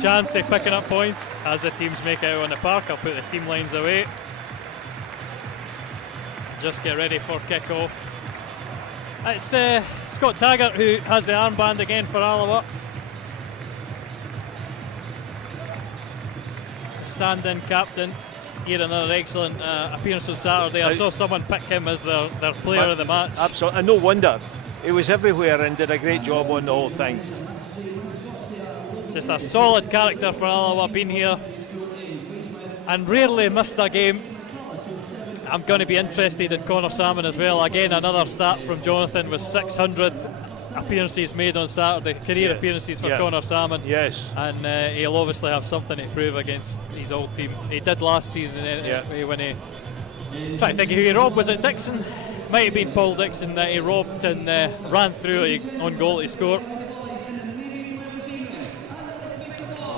chance of picking up points as the teams make out on the park. I'll put the team lines away. Just get ready for kick-off. It's Scott Taggart who has the armband again for Alloa. Stand-in captain. Here another excellent appearance on Saturday. I saw someone pick him as their player of the match. Absolutely, and no wonder. He was everywhere and did a great job on the whole thing. Just a solid character for Alloa, been here and rarely missed a game. I'm going to be interested in Connor Salmon as well. Again, another stat from Jonathan was 600 appearances made on Saturday, career appearances for Connor Salmon. Yes. And he'll obviously have something to prove against his old team. He did last season when he... Trying to think of who he robbed. Was it Dixon? Might have been Paul Dixon that he robbed and ran through on goal to score.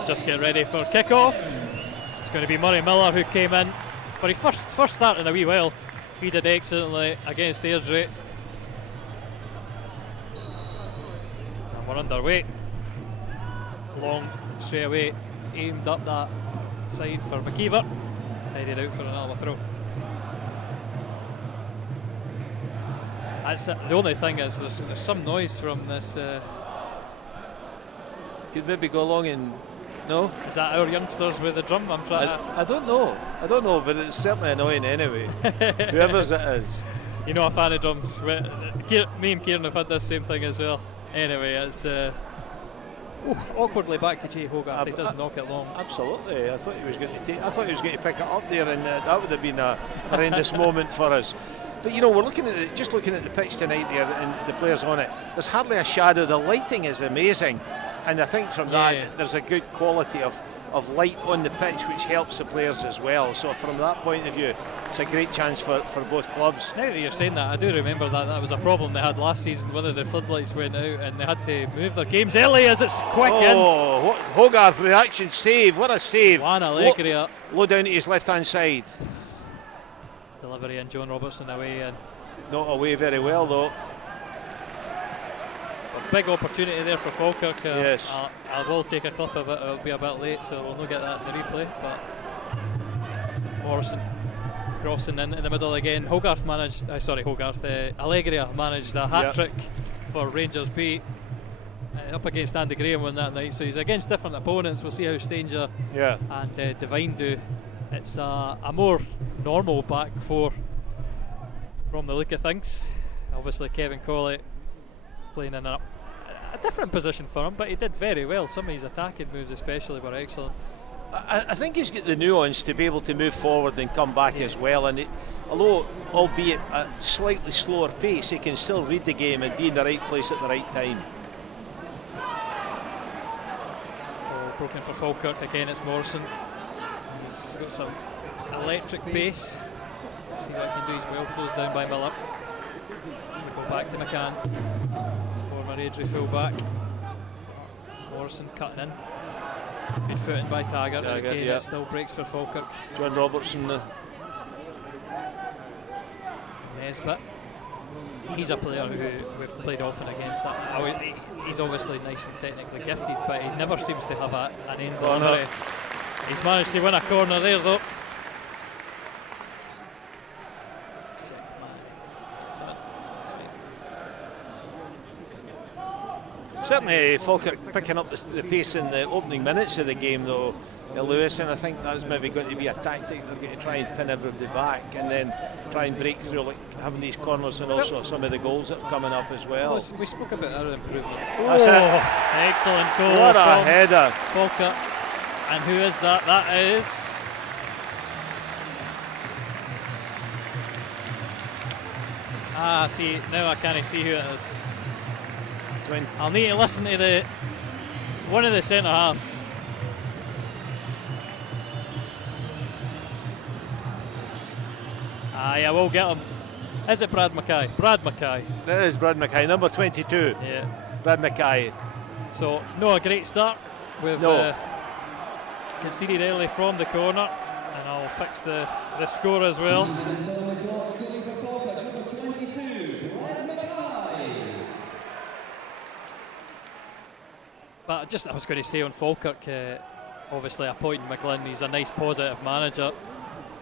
Just get ready for kick-off. It's going to be Murray Miller who came in for his first start in a wee while. He did excellently against Airdrie. And we're underway. Long straight away, aimed up that side for McKeever. Headed out for another throw. That's the only thing is there's some noise from this. Could maybe go along and... No? Is that our youngsters with the drum? I don't know, but it's certainly annoying anyway. Whoever's it is. You're not a fan of drums. Me and Kieran have had this same thing as well. Anyway, it's awkwardly back to Jay Hogarth. He does knock it long. Absolutely. I thought he was going to pick it up there, and that would have been a horrendous moment for us. But you know, we're looking at the pitch tonight there, and the players on it. There's hardly a shadow. The lighting is amazing. And I think from that, there's a good quality of light on the pitch, which helps the players as well. So from that point of view, it's a great chance for both clubs. Now that you're saying that, I do remember that was a problem they had last season. One of the floodlights went out and they had to move their games early as it's quick in. Oh, Hogarth reaction save. What a save. Juan Alegria. Low down to his left-hand side. Delivery and John Robertson away. And not away very well, though. A big opportunity there for Falkirk. Yes. I will take a clip of it. It'll be a bit late, so we'll not get that in the replay. But Morrison crossing in the middle again. Alegria managed a hat-trick for Rangers B. Up against Andy Graham on that night. So he's against different opponents. We'll see how Stanger and Devine do. It's a more normal back four from the look of things. Obviously Kevin Colley playing in a different position for him, but he did very well. Some of his attacking moves especially were excellent. I think he's got the nuance to be able to move forward and come back as well, and although albeit at a slightly slower pace, he can still read the game and be in the right place at the right time. Broken for Falkirk again. It's Morrison. He's got some electric pace. Let's see what he can do. He's well closed down by Miller. We go back to McCann. Former Airdrie full-back. Morrison cutting in. Good footing by Taggart. Again, it still breaks for Falkirk. John Robertson. Nesbitt. He's a player who we've played often against. He's obviously nice and technically gifted, but he never seems to have an end delivery. He's managed to win a corner there, though. Certainly Falkirk picking up the pace in the opening minutes of the game, though, Lewis, and I think that's maybe going to be a tactic. They're going to try and pin everybody back and then try and break through, like having these corners, and also some of the goals that are coming up as well. We spoke about our improvement. That's it. Excellent goal. What a header. Falkirk. And who is that? That is... see, now I can't see who it is. I'll need to listen to one of the centre halves. Yeah, we'll get him. Is it Brad Mackay? Brad Mackay. That is Brad Mackay, number 22. Yeah. Brad Mackay. So, no, a great start. We've conceded early from the corner, and I'll fix the score as well. But I was going to say on Falkirk, obviously appointing McGlynn. He's a nice positive manager.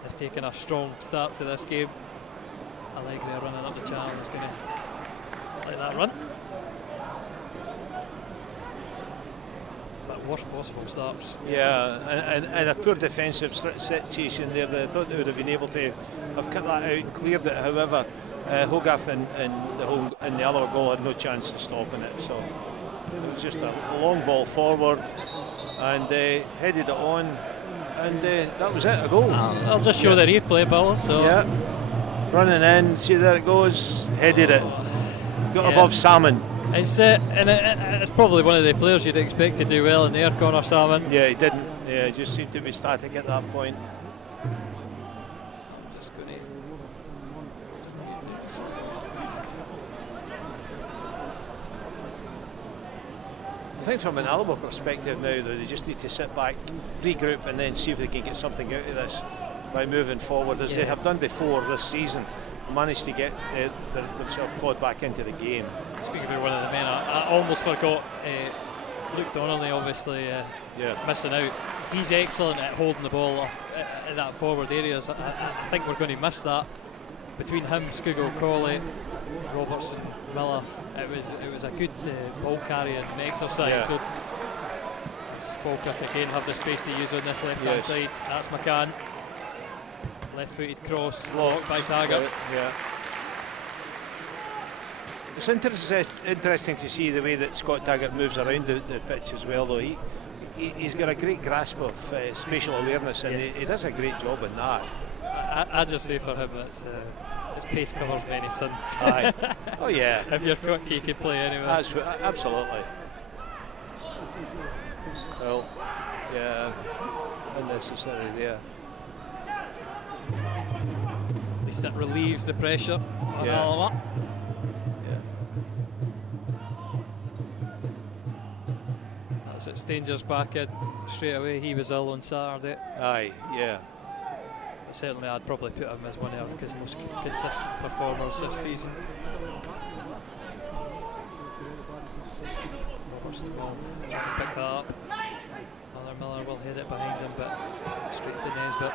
They've taken a strong start to this game. Allegri running up the channel is going to let that run. But worst possible starts. Yeah, and a poor defensive situation there. They thought they would have been able to have cut that out and cleared it. However, Hogarth and the Alloa goal had no chance of stopping it. So it was just a long ball forward, and headed it on, and that was it, a goal. I'll just show the replay, Bill. So yeah, running in, see there it goes, headed it, got above Salmon. It's probably one of the players you'd expect to do well in there, Connor Salmon. Yeah, he didn't. Yeah, he just seemed to be static at that point. Just going to. I think from an Alloa perspective now, though, they just need to sit back, regroup, and then see if they can get something out of this by moving forward, as they have done before this season. Managed to get themselves clawed back into the game. Speaking about one of the men, I almost forgot Luke Donnelly, obviously missing out. He's excellent at holding the ball in that forward areas. I think we're going to miss that. Between him, Scugo, Crawley, Robertson, Miller, it was a good ball carrying exercise. Yeah. So Falkirk again have the space to use on this left hand side. That's McCann. Left-footed cross, blocked by Taggart. Yeah. It's interesting to see the way that Scott Taggart moves around the pitch as well, though. He's got a great grasp of spatial awareness, and he does a great job in that. I just say for him, his pace covers many sins. Aye. Oh yeah. If you're quick, you can play anywhere. Absolutely. Well, yeah, unnecessary there. At least it relieves the pressure on Alloa. That's it. Stanger's back in straight away. He was ill on Saturday. Aye, yeah. Certainly, I'd probably put him as one of his most consistent performers this season. Robertson will try to pick that up. Miller will head it behind him, but straight to Nesbitt.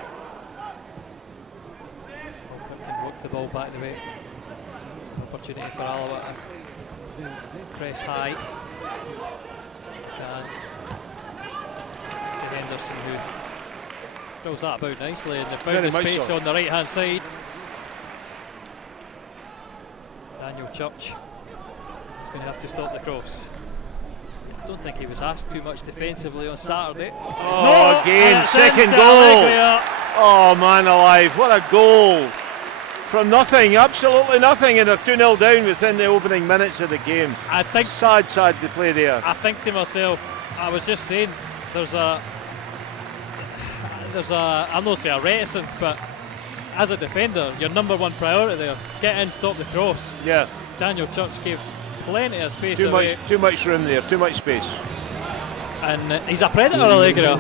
Can work the ball back the way. It's an opportunity for Alloa to press high. To Henderson, who throws that about nicely, and they found the space on the right hand side. Daniel Church is going to have to stop the cross. I don't think he was asked too much defensively on Saturday. Oh, again, second goal. Oh, man alive, what a goal. From nothing, absolutely nothing, and they're 2-0 down within the opening minutes of the game. I think sad to play there. I think to myself, I was just saying, there's a I'm not saying a reticence, but as a defender, your number one priority there, get in, stop the cross. Yeah. Daniel Church gave plenty of space away. Too much room there, too much space. And he's a predator, Allegri.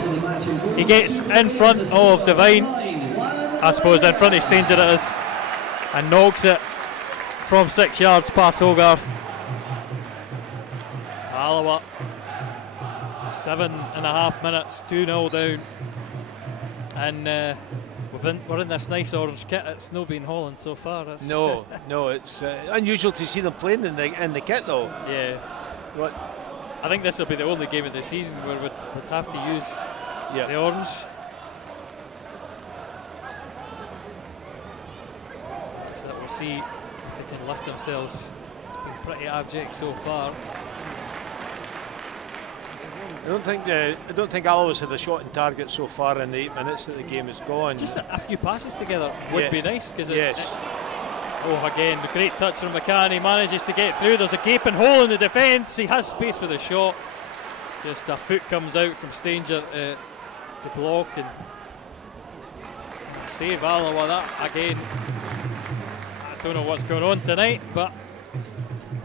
He gets in front of Devine, I suppose in front of Stanger it is, and knocks it from 6 yards past Hogarth. Alloa, 7.5 minutes, 2-0 down. And we're in this nice orange kit. It's no been Holland so far. No, it's unusual to see them playing in the kit though. Yeah. What? I think this will be the only game of the season where we'd have to use the orange. So we'll see if they can lift themselves. It's been pretty abject so far. I don't think Alloa's had a shot on target so far in the 8 minutes that the game has gone. Just a few passes together would be nice, because again, the great touch from McCann. He manages to get through. There's a gaping hole in the defence. He has space for the shot. Just a foot comes out from Stanger to block and save Alloa. That again, I don't know what's going on tonight, but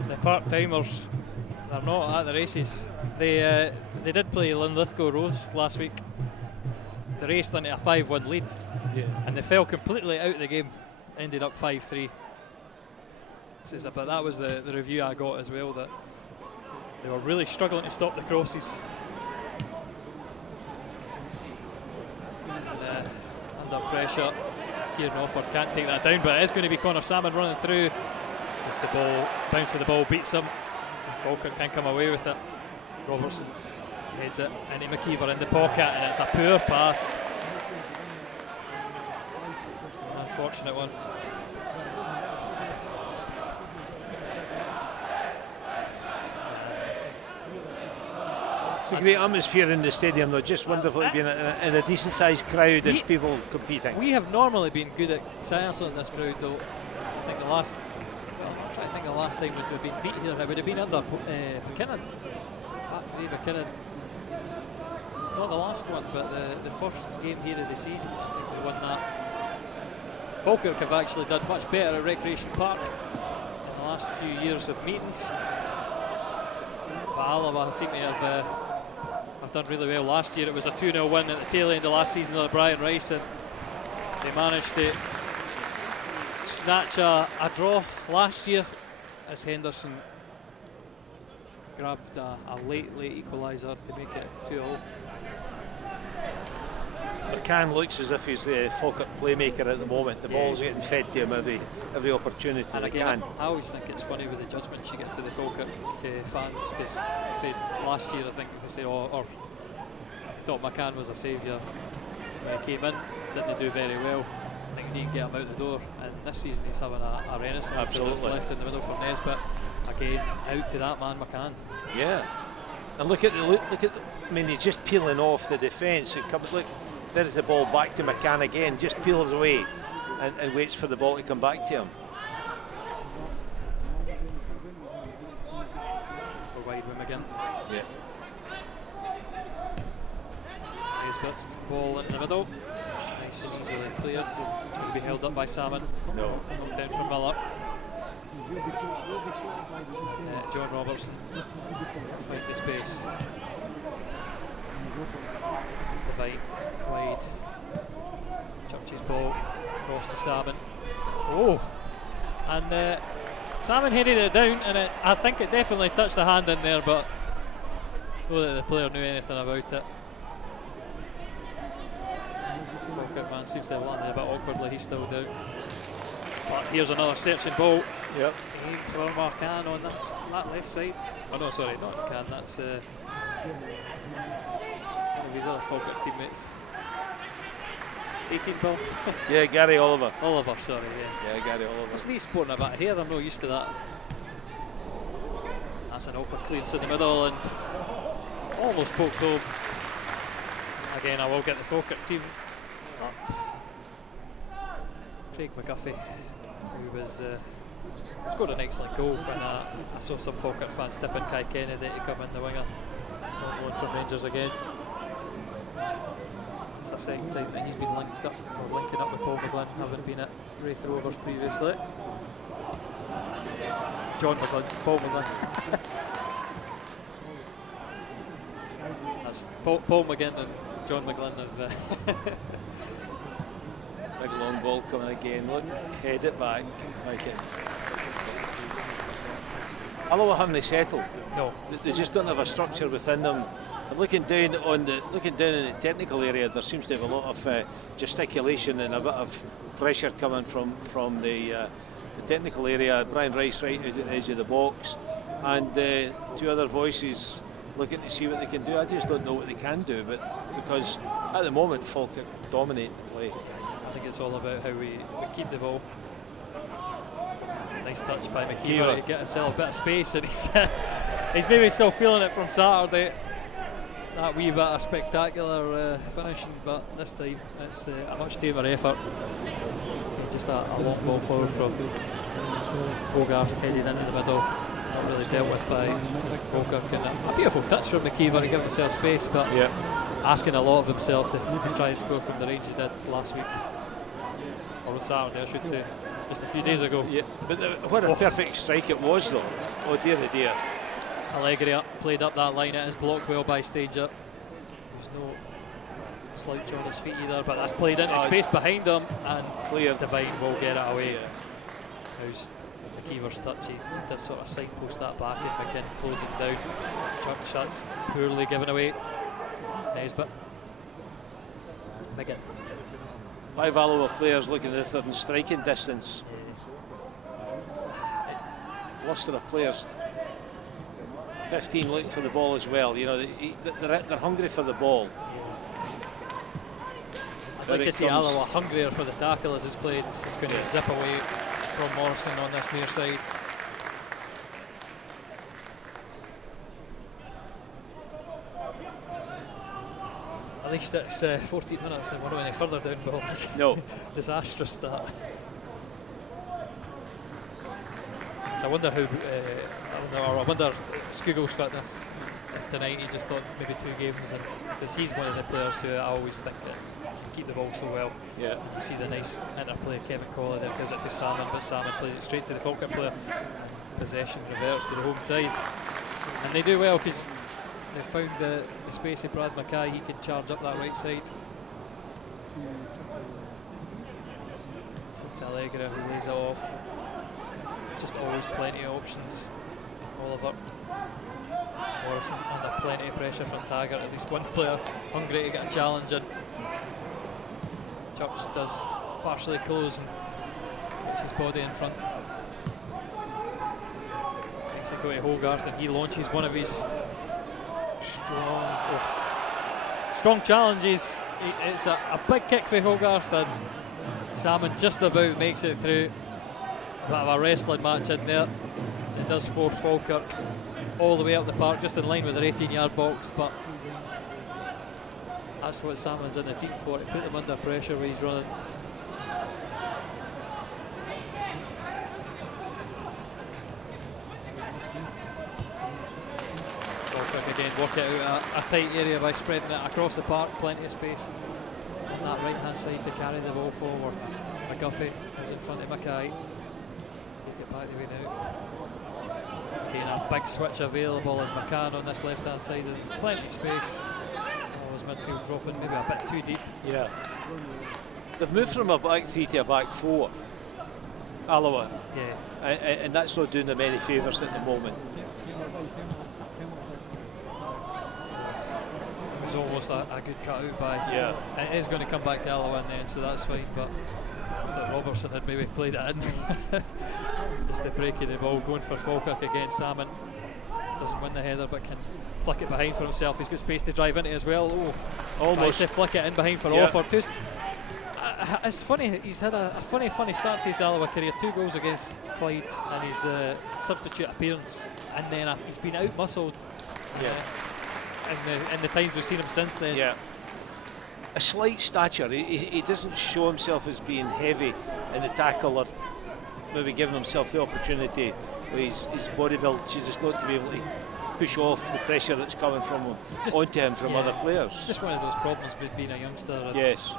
the part-timers, they're not at the races. They did play Linlithgow Rose last week. They raced into a 5-1 lead, and they fell completely out of the game. Ended up 5-3. But that was the review I got as well, that they were really struggling to stop the crosses. pressure. Kieran Offord can't take that down, but it is going to be Connor Salmon running through. Just the ball, bounce of the ball beats him, and Falkirk can come away with it. Robertson heads it into McKeever in the pocket, and it's a poor pass. Unfortunate one. It's a great atmosphere in the stadium, though. Just wonderful to be in a decent sized crowd and people competing. We have normally been good at silencing this crowd, though. I think the last time would have been beat here, it would have been under McKinnon. McKinnon. Not the last one, but the first game here of the season. I think we won that. Falkirk have actually done much better at Recreation Park in the last few years of meetings. But Alloa seem to have done really well. Last year it was a 2-0 win at the tail end of last season of Brian Rice, and they managed to snatch a draw last year as Henderson grabbed a late equaliser to make it 2-0. McCann looks as if he's the Falkirk playmaker at the moment. The ball's getting fed to him every opportunity. And again, I always think it's funny with the judgments you get for the Falkirk fans, because last year I think they say, or thought McCann was a saviour when he came in, didn't do very well. I think he didn't get him out the door, and this season he's having a renaissance. Absolutely. There's left in the middle for Nesbitt. Again, out to that man McCann. Yeah, and look at I mean, he's just peeling off the defence. Look, there's the ball back to McCann again. Just peels away and waits for the ball to come back to him. Go wide with him again. Yeah. Nesbitt's ball in the middle. Nice and easily cleared. It's going to be held up by Salmon. No. Down for Miller. John Robertson find the space. Devine wide. Church's ball across to Salmon. Oh! And Salmon headed it down, and I think it definitely touched the hand in there, but whether the player knew anything about it. Falkirk man seems to have landed a bit awkwardly. He's still down. But here's another searching ball. Yep. Aimed for McCann on that left side. Oh no, sorry, not McCann. That's one of his other Falkirk teammates. 18 ball. Yeah, Gary Oliver. Oliver, sorry, yeah. Yeah, Gary Oliver. Isn't he sporting a bit of hair? I'm not used to that. That's an awkward clearance in the middle and almost poked home. Again, I will get the Falkirk team up. Craig McGuffey, who was scored an excellent goal when I saw some Falkirk fans tipping Kai Kennedy to come in the winger. One from Rangers again. It's the second time that he's been linked up or linking up with Paul McGlynn, having been at Wraith Rovers previously. John McGlynn, Paul McGlynn. That's Paul McGinn and John McGlynn have. Big long ball coming again. Look, head it back. Alloa haven't settled. No, they just don't have a structure within them. And looking down in the technical area, there seems to have a lot of gesticulation and a bit of pressure coming from the technical area. Brian Rice right at the edge of the box, and two other voices looking to see what they can do. I just don't know what they can do, but because at the moment Falkirk dominate the play. I think it's all about how we keep the ball. Nice touch by McKeever to get himself a bit of space, and he's maybe still feeling it from Saturday. That wee bit of spectacular finishing, but this time it's a much tamer effort. Just a long ball forward from Hogarth, headed into the middle, not really dealt with by Falkirk, and a beautiful touch from McKeever to give himself space, but asking a lot of himself to try and score from the range he did last week, or on Saturday I should say, just a few days ago. Yeah, but what a perfect strike it was though. Oh dear, oh dear. Allegri played up that line. It is blocked well by Stanger. There's no slouch on his feet either, but that's played into space behind him, and clear. Devine will get it away. How's McKeever's touch? He does sort of signpost that back, and McKinn closing down. Church, that's poorly given away. Nesbitt. McGinn. 5 Alloa players looking if they're in striking distance. Cluster of players. 15 looking for the ball as well. You know, they're hungry for the ball. I'd like to see Alloa hungrier for the tackle as it's played. It's going to zip away from Morrison on this near side. At least it's 14 minutes and we're not any further down ball. No. Disastrous start. So I wonder how, I wonder Skugall's fitness. If tonight he just thought maybe 2 games, and because he's one of the players who I always think that can keep the ball so well. Yeah. And you see the nice interplay. Kevin Colley there gives it to Salmon, but Salmon plays it straight to the Falkirk player. Possession reverts to the home side, and they do well because they found the space of Brad Mackay. He can charge up that right side. To Allegra, who lays it off. Just always plenty of options. Oliver. Morrison under plenty of pressure from Taggart. At least one player hungry to get a challenge in. Chucks does partially close and gets his body in front. Makes it go to Hogarth and he launches one of his strong challenges. It's a big kick for Hogarth and Salmon just about makes it through. Bit of a wrestling match in there. It does force Falkirk all the way up the park, just in line with their 18-yard box, but that's what Salmon's in the team for, to put them under pressure where he's running. Falkirk again work it out a tight area by spreading it across the park, plenty of space on that right hand side to carry the ball forward. McGuffey is in front of Mackay. Back the way now. Again, a big switch available as McCann on this left hand side. There's plenty of space. His midfield dropping maybe a bit too deep. Yeah. They've moved from a back 3 to a back 4. Alloa. Yeah. And that's not doing them any favours at the moment. It was almost a good cut out by. Yeah. It is going to come back to Alloa in the end, so that's fine. But I thought Robertson had maybe played it in. Just the break of the ball going for Falkirk against Salmon. Doesn't win the header but can flick it behind for himself. He's got space to drive into as well. Almost to flick it in behind for Offord. It's funny, he's had a funny start to his Alloa career. 2 goals against Clyde and his substitute appearance, and then he's been out muscled in the times we've seen him since then. Yeah. A slight stature. He doesn't show himself as being heavy in the tackle or maybe giving himself the opportunity with his body build, just not to be able to push off the pressure that's coming from him onto him from other players. Just one of those problems with being a youngster. Yes.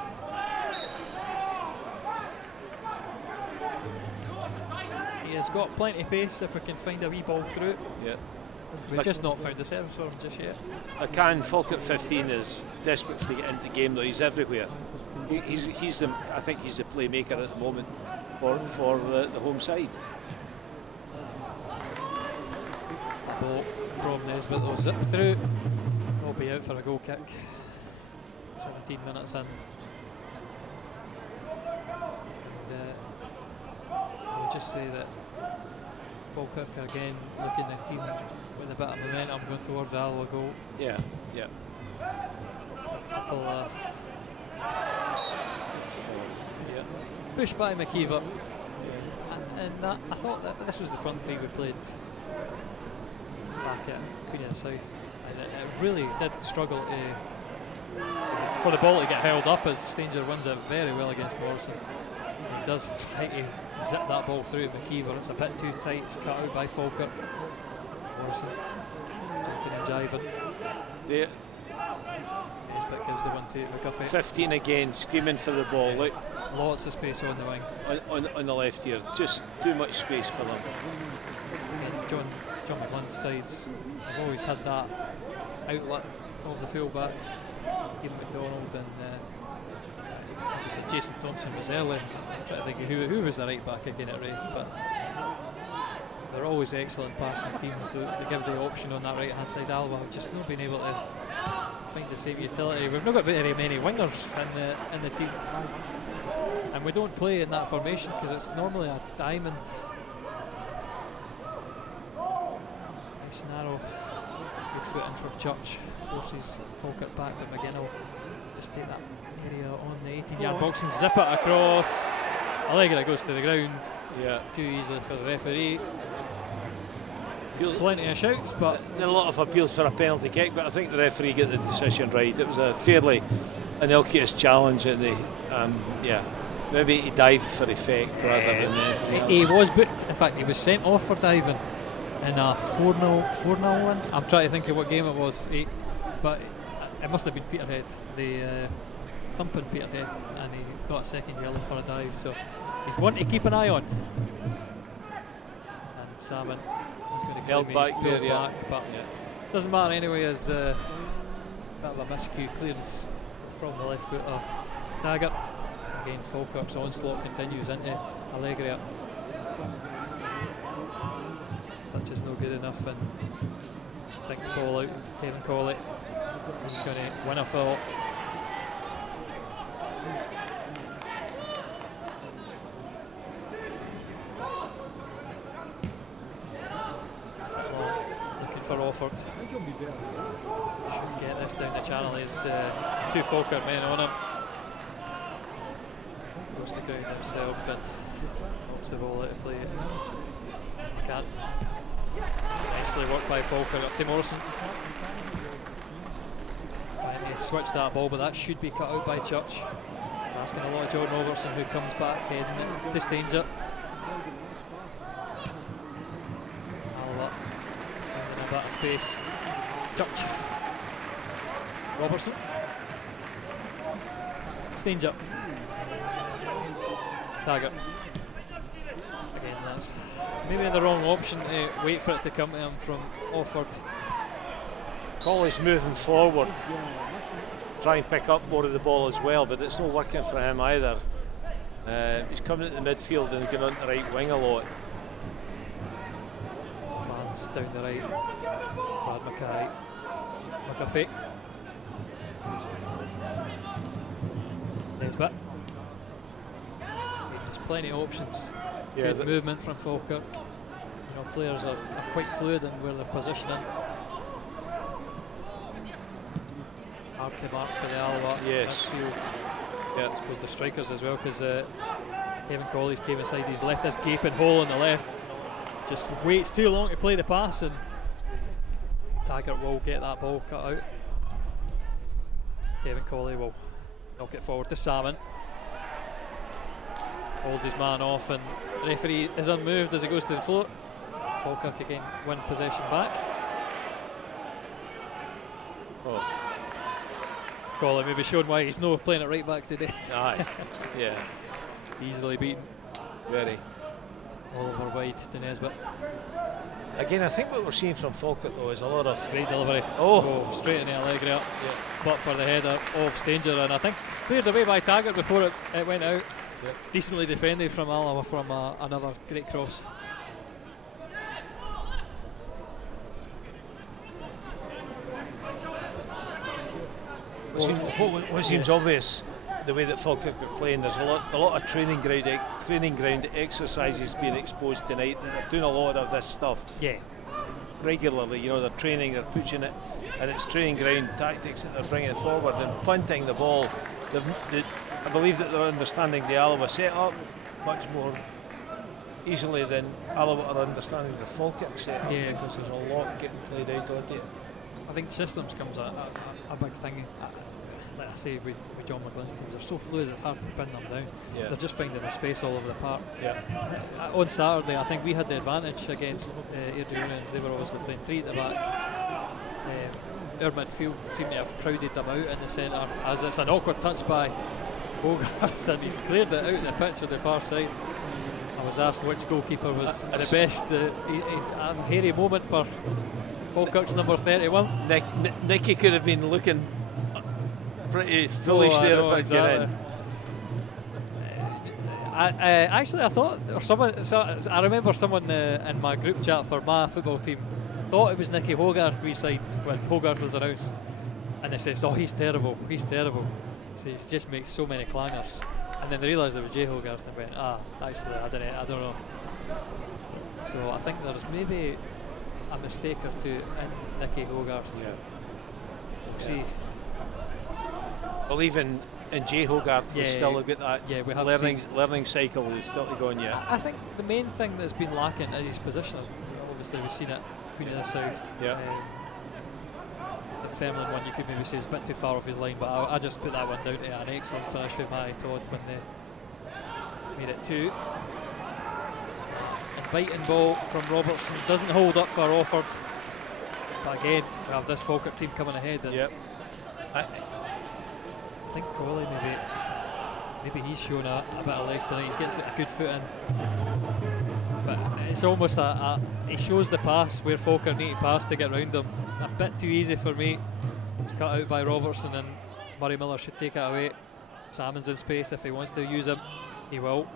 He has got plenty of pace if we can find a wee ball through. Yeah. We've just not found the service for him just yet. Falkirk 15 is desperate to get into the game though. He's everywhere. I think he's the playmaker at the moment for the home side. A ball from Nesbitt will zip through. Will be out for a goal kick. 17 minutes in. And I'll just say that Falkirk again looking the team with a bit of momentum going towards the Alloa goal. Yeah. A couple pushed by McKeever, and I thought that this was the front 3 we played back at Queen of the South, and it really did struggle for the ball to get held up as Stanger wins it very well against Morrison. He does try to zip that ball through McKeever. It's a bit too tight. It's cut out by Falkirk. Morrison jumping and jiving. Yeah. Nesbitt gives the one to McGuffey. 15 again, screaming for the ball. Look, lots of space on the wing. On the left here, just too much space for them. And John McLean's sides have always had that outlet of the full-backs. Ian McDonald and obviously Jason Thompson was early. I'm trying to think of who was the right back again at Wraith, but they're always excellent passing teams. They give the option on that right hand side. Alloa have just not been able to find the same utility. We've not got very many wingers in the team, and we don't play in that formation because it's normally a diamond. Nice narrow, good foot in from Church, forces Falkirk back, but McGinnell just take that area on the 18-yard box and zip it across. Allegra goes to the ground. Yeah, too easily for the referee. Plenty of shouts, but there are a lot of appeals for a penalty kick, but I think the referee got the decision right. It was a fairly innocuous challenge, and maybe he dived for effect rather than anything else. He was booked. In fact, he was sent off for diving in a 4-0 win. I'm trying to think of what game it was, but it must have been Peterhead. They thumping Peterhead, and he got a second yellow for a dive. So he's one to keep an eye on. And Salmon. He's going to held back there, back, but doesn't matter anyway, as a bit of a miscue clearance from the left footer. Dagger. Again, Falkirk's onslaught continues into Allegria. That's just no good enough, and think the ball out. Kevin Colley. He's going to win a foul. For Offord. Should get this down the channel. He's two Falkirk men on him. Goes to the ground himself and knocks the ball out of play. Can't. Nicely worked by Falkirk up to Morrison. Trying to switch that ball, but that should be cut out by Church. It's asking a lot of Jordan Robertson, who comes back in to Stanger. That space. Church. Robertson. Stanger. Taggart. Again, that's maybe the wrong option to wait for it to come to him from Offord. Colley's moving forward, try and pick up more of the ball as well, but it's not working for him either. He's coming at the midfield and going on the right wing a lot. Vance down the right. Brad McCaffey. Nesbitt. There's plenty of options. Good movement from Falkirk. Players are quite fluid in where they're positioning. Hard to mark for the Alloa midfield. Yeah, I suppose the strikers as well, because Kevin Colley's came inside. He's left this gaping hole on the left. Just waits too long to play the pass, and Taggart will get that ball cut out. Kevin Colley will knock it forward to Salmon. Holds his man off, and the referee is unmoved as it goes to the floor. Falkirk again win possession back. Colley maybe showing why he's not playing it right back today. Aye, yeah. Easily beaten. Very. Oliver wide to Nesbitt. Again, I think what we're seeing from Falkirk though is a lot of great delivery. Straight in the Allegria. But for the header of Stanger, and I think cleared away by Taggart before it went out. Decently defended from Alloa from another great cross. What seems obvious, the way that Falkirk are playing, there's a lot of training ground exercises being exposed tonight. They're doing a lot of this stuff regularly. They're training, they're pushing it, and it's training ground tactics that they're bringing forward and punting the ball. I believe that they're understanding the Alloa set-up much more easily than Alloa are understanding the Falkirk set-up, because there's a lot getting played out onto it. I think systems comes a big thing. Like I say, with John McGlynn's teams, they're so fluid it's hard to pin them down. They're just finding the space all over the park. On Saturday, I think we had the advantage against Airdrie Unions. They were obviously playing three at the back. Our midfield seemed to have crowded them out in the centre, as it's an awkward touch by Hogarth, and he's cleared it out in the pitch on the far side. I was asked which goalkeeper was the best. It's a hairy moment for Falkirk's number 31. Nicky could have been looking pretty foolish there if I'd get in. Actually, I thought, I remember someone in my group chat for my football team thought it was Nicky Hogarth we signed when Hogarth was announced. And they says, oh, he's terrible. So he just makes so many clangers. And then they realised it was Jay Hogarth and went, actually, I don't know. So I think there's maybe a mistake or two in Nicky Hogarth. Yeah. We'll see. Well, even in Jay Hogarth, we've still got that we have learning cycle is still to go on yet. I think the main thing that's been lacking is his positioning. Obviously, we've seen it Queen of the South. Yeah. The Femlin one, you could maybe say is a bit too far off his line, but I just put that one down to an excellent finish from Matty Todd when they made it 2. Inviting ball from Robertson, doesn't hold up for Offord. But again, we have this Falkirk team coming ahead. And I think Cawley maybe he's shown a bit of legs tonight. He's getting a good foot in. But it's almost he shows the pass where Falkirk need to pass to get round him. A bit too easy for me. It's cut out by Robertson and Murray Miller should take it away. Salmon's in space. If he wants to use him, he will.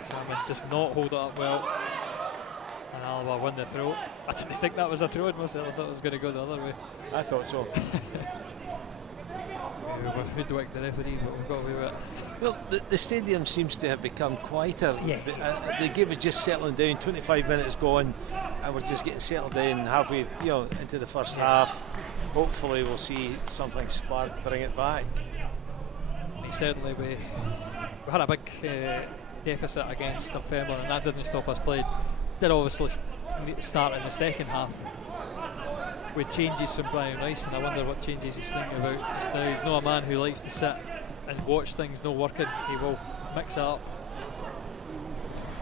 Salmon does not hold it up well. And Alloa win the throw. I didn't think that was a throw in myself. I thought it was going to go the other way. I thought so. We've hoodwinked the referee, but we've got away with it. Well, the stadium seems to have become quieter. Yeah. The game is just settling down. 25 minutes gone, and we're just getting settled in halfway, into the first half. Hopefully, we'll see something spark, bring it back. Certainly, we had a big deficit against Dunfermline, and that didn't stop us playing. Did obviously start in the second half with changes from Brian Rice, and I wonder what changes he's thinking about just now. He's not a man who likes to sit and watch things not working. He will mix it up.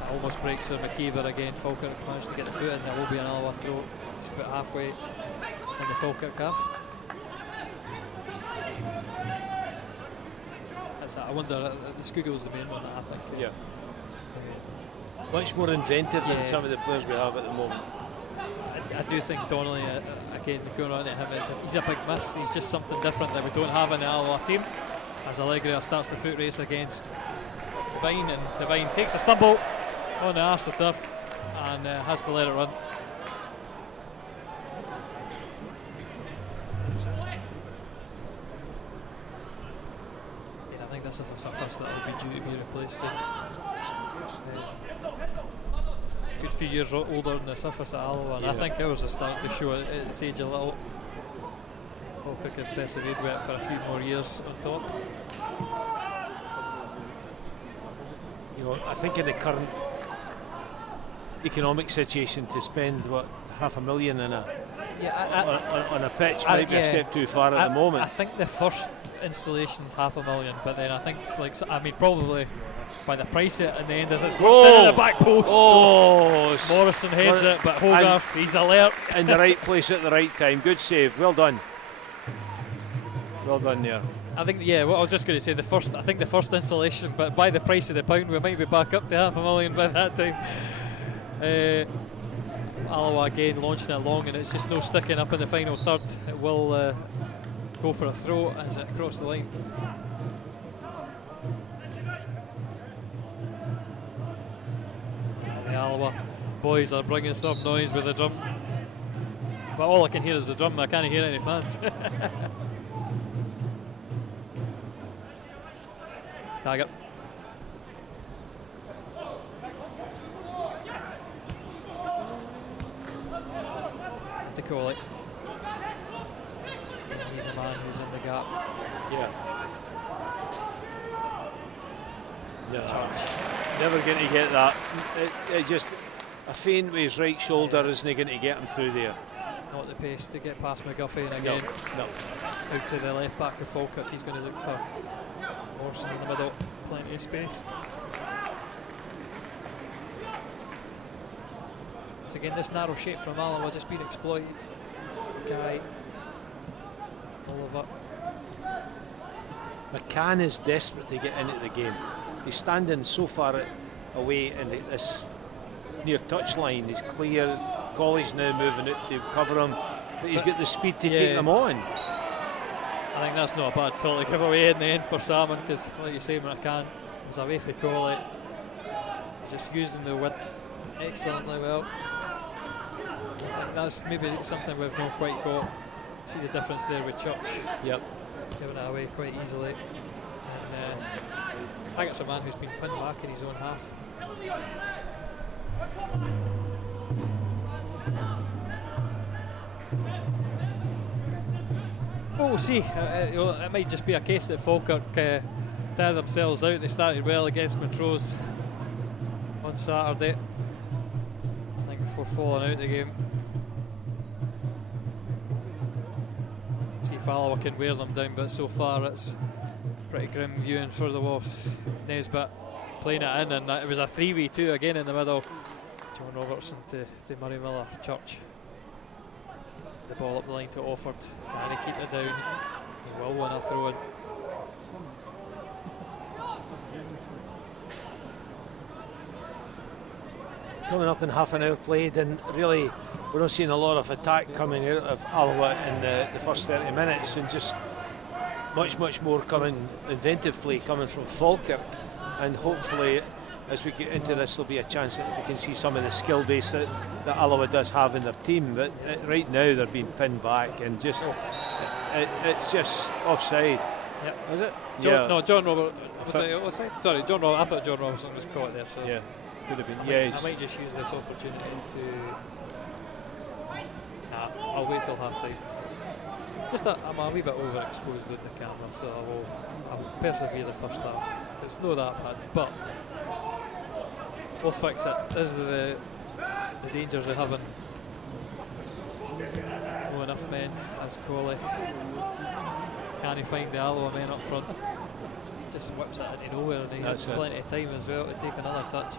It almost breaks for McKeever again. Falkirk managed to get the foot in. There will be an Alloa throw just about halfway in the Falkirk half. I wonder, the Scoogle's the main one, I think. Yeah. Much more inventive than some of the players we have at the moment. I do think Donnelly, again, going on at him, he's a big miss. He's just something different that we don't have in the Alloa team. As Allegria starts the foot race against Devine, and Devine takes a stumble on the AstroTurf and has to let it run. I think this is a surface that will be due to be replaced. Good few years older than the surface at Alloa, and I think ours is starting to show its age a little. Falkirk have persevered with it for a few more years on top. I think in the current economic situation, to spend $500,000 on a pitch might be a step too far at the moment. I think the first installation's $500,000, but then I think it's like, probably by the price it in the end as it's worked into the back post. Morrison heads it, but Hogarth, he's alert. In the right place at the right time. Good save. Well done. Well done there. I think, what I was just going to say, the first installation, but by the price of the pound, we might be back up to $500,000 by that time. Alloa again launching it long, and it's just no sticking up in the final third. It will go for a throw as it crosses the line. The Alloa boys are bringing some noise with the drum, but all I can hear is the drum. I can't hear any fans. Taggart. To Cawley. He's a man who's in the gap. Yeah. No, never going to get that. It just a feint with his right shoulder isn't going to get him through there. Not the pace to get past McGuffey, and again out to the left back of Falkirk. He's going to look for Morrison in the middle, plenty of space. So again, this narrow shape from Alloa just being exploited. Guy, Oliver. McCann is desperate to get into the game. He's standing so far away in this near touchline. He's clear. Colley's now moving out to cover him, but he's got the speed to take them on. I think that's not a bad fill to give away in the end for Salmon, because like you say, McCann was away for Colley, just using the width excellently well. I think that's maybe something we've not quite got See the difference there with Church. Yep. Giving it away quite easily. And I think it's a man who's been pinned back in his own half. Well, we'll see. It might just be a case that Falkirk tire themselves out. They started well against Montrose on Saturday, I think, before falling out the game. See if Alloa can wear them down, but so far it's pretty grim viewing for the Wasps. Nesbitt playing it in, and it was a 3v2 again in the middle. John Robertson to Murray Miller. Church. The ball up the line to Offord. Can he keep it down? He will win a throw in. Coming up in half an hour played, and really we're not seeing a lot of attack coming out of Alloa in the first 30 minutes, and just much more inventive play coming from Falkirk. And hopefully as we get into this there'll be a chance that we can see some of the skill base that Alloa does have in their team, but right now they're being pinned back and just it's just offside. Yep. Is it? No, John Robert. Sorry, John Robert. I thought John Robertson was caught there. So yeah, could have been. I might just use this opportunity to. I'll wait till half time. Just I'm a wee bit overexposed with the camera, so I'll persevere the first half. It's not that bad, but we'll fix it. This is the dangers of having no enough men as Coley. Can he find the Alloa men up front? Just whips it into nowhere, and he has plenty of time as well to take another touch.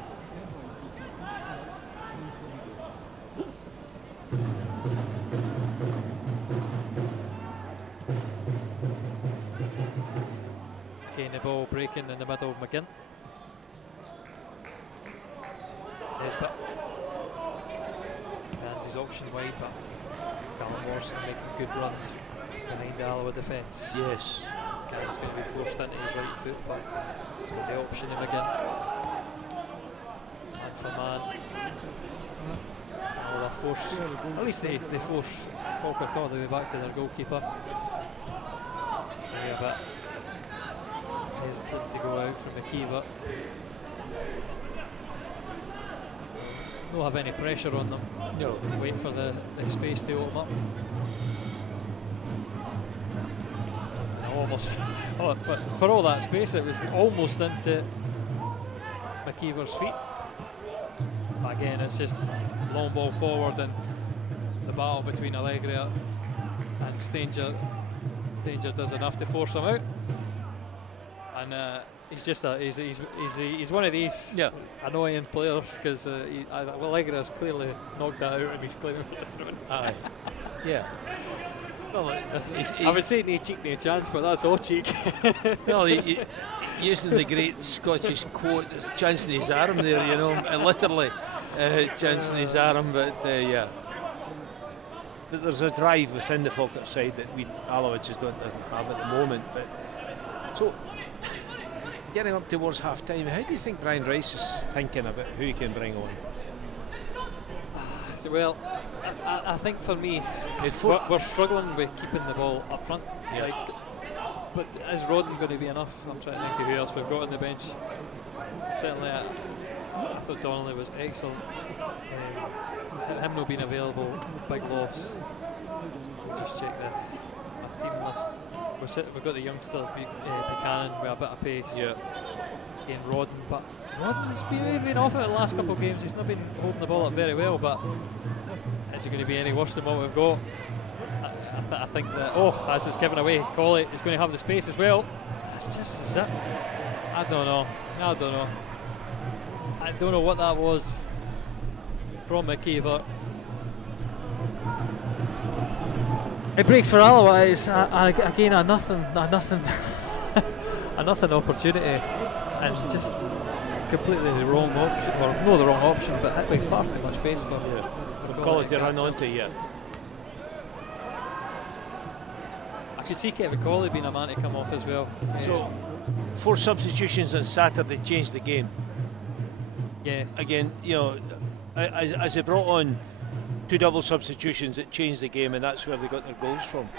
Again, the ball breaking in the middle of McGinn. Nesbitt. And his option wide, but Callum Morrison making good runs behind the Alloa defence. Yes. Gannon's going to be forced into his right foot, but he's got the option him again. Man for man. Alloa force. At least they force Falkirk all the way back to their goalkeeper. Maybe a bit hesitant to go out for McKeever. Don't have any pressure on them. No. Wait for the space to open up. Almost. For all that space, it was almost into McKeever's feet. But again, it's just long ball forward, and the battle between Allegria and Stanger. Stanger does enough to force him out, and he's just he's one of these annoying players, because Allegria's clearly knocked that out, and he's claiming for the throw. Aye. Yeah. Well, I would say no cheek, no chance, but that's all cheek. Well, using the great Scottish quote, it's chancing his arm there, you know, literally chancing his arm, but yeah. But there's a drive within the Falkirk side that Alloa just doesn't have at the moment. But so, getting up towards half time, how do you think Brian Rice is thinking about who he can bring on? So, well, I think for me, we're struggling with keeping the ball up front. Yeah. But is Rodden going to be enough? I'm trying to think of who else we've got on the bench. Certainly, I thought Donnelly was excellent. Him not being available, big loss. We'll just check our team list. We've got the youngster Buchanan with a bit of pace. Yeah. Again, Rodden, but Rodden's been off it the last couple of games. He's not been holding the ball up very well, but is it going to be any worse than what we've got? I think that, as it's given away, Colley is going to have the space as well. That's just zip. I don't know what that was from McKeever. It breaks for Alloa. It's again a nothing opportunity, and just completely the wrong option, or no, the wrong option, but hit with far too much space for Colley to run onto. I could see Kevin Colley being a man to come off as well. So 4 substitutions on Saturday changed the game. Yeah. Again, you know, as they brought on 2 double substitutions that changed the game, and that's where they got their goals from.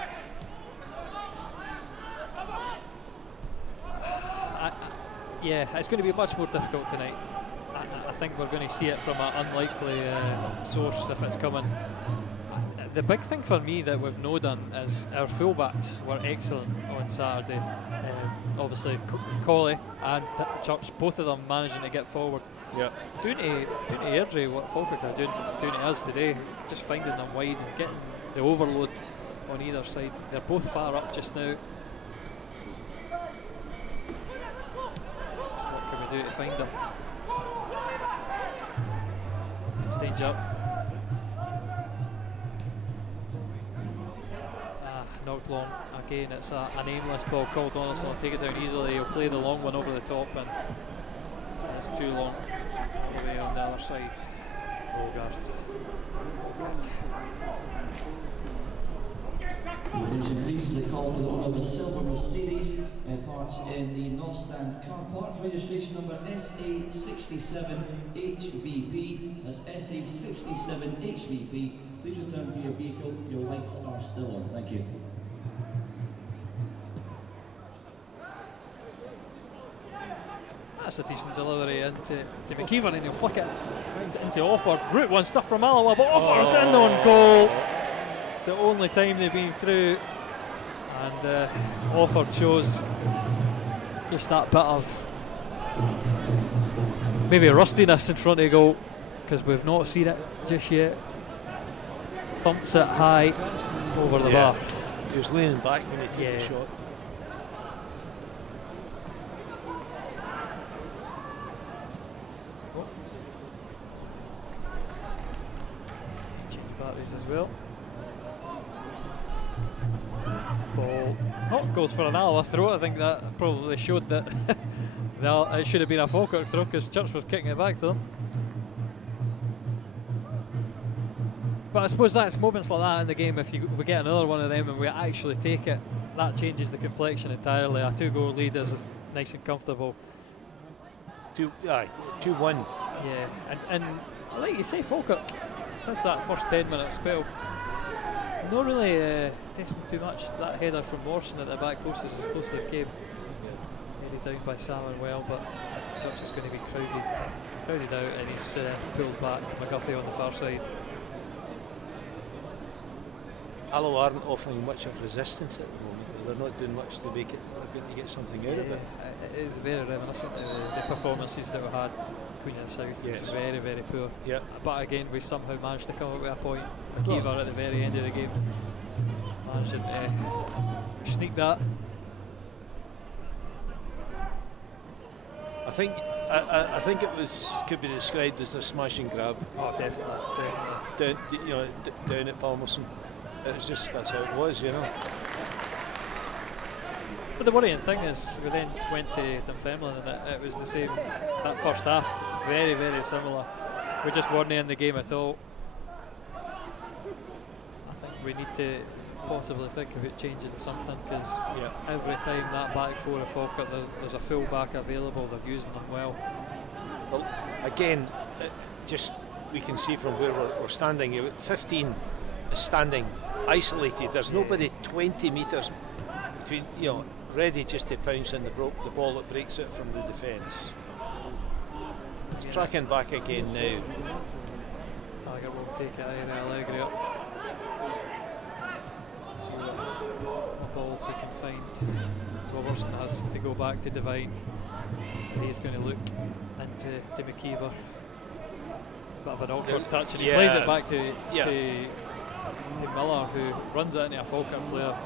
Yeah, it's going to be much more difficult tonight. I think we're going to see it from an unlikely source if it's coming. The big thing for me that we've no done is our fullbacks were excellent on Saturday. Obviously, Colley and Church, both of them managing to get forward. Yeah. Doing to Airdrie what Falkirk are doing to us today, just finding them wide and getting the overload on either side. They're both far up just now. So what can we do to find them? Stage up. Knocked long again. It's an aimless ball called on us. I'll take it down easily. He'll play the long one over the top, and it's too long all the way on the other side. Hogarth. Attention please, the call for the owner of the silver Mercedes parked in the North Stand car park. Registration number SA67HVP. That's SA67HVP. Please return to your vehicle. Your lights are still on. Thank you. That's a decent delivery into McKeever, and he'll flick it into Offord. Route one stuff from Alloa, but Offord in on goal. It's the only time they've been through, and Offord shows just that bit of maybe rustiness in front of goal, because we've not seen it just yet. Thumps it high over the bar. He was leaning back when he took the shot. Change batteries as well. Ball. Oh, goes for an Alloa throw. I think that probably showed that it should have been a Falkirk throw, because Church was kicking it back to them. But I suppose that's moments like that in the game. If we get another one of them and we actually take it, that changes the complexion entirely. A 2-goal lead is nice and comfortable. 2-1. Yeah, and like you say, Falkirk, since that first 10-minute spell, not really testing too much. That header from Morrison at the back post is as close as they came. Headed down by Salmon well, but Church is going to be crowded out, and he's pulled back. McGuffey on the far side. Alloa aren't offering much of resistance at the moment. They're not doing much to make it. They're going to get something out of it. It is very reminiscent of the performances that we had Queen of the South. Yes. It was very, very poor. Yeah. But again, we somehow managed to come up with a point. McKeever at the very end of the game managed to sneak that. I think it could be described as a smash and grab. Oh, definitely. Down at Palmerston. It's just, that's how it was, you know. But the worrying thing is, we then went to Dunfermline, and it was the same. That first half, very, very similar. We just weren't in the game at all. I think we need to possibly think about changing something, because every time that back four of Falkirk, there's a full back available. They're using them well. Well, again, just we can see from where we're standing. 15 is standing isolated. There's nobody 20 metres between, ready just to pounce on the ball that breaks it from the defence. It's tracking back again now. Tiger won't take it either. Allegri up. See what balls we can find. Robertson has to go back to Devine. He's going to look into McKeever. Bit of an awkward touch, and he plays it back to Miller, who runs it into a Falkirk player,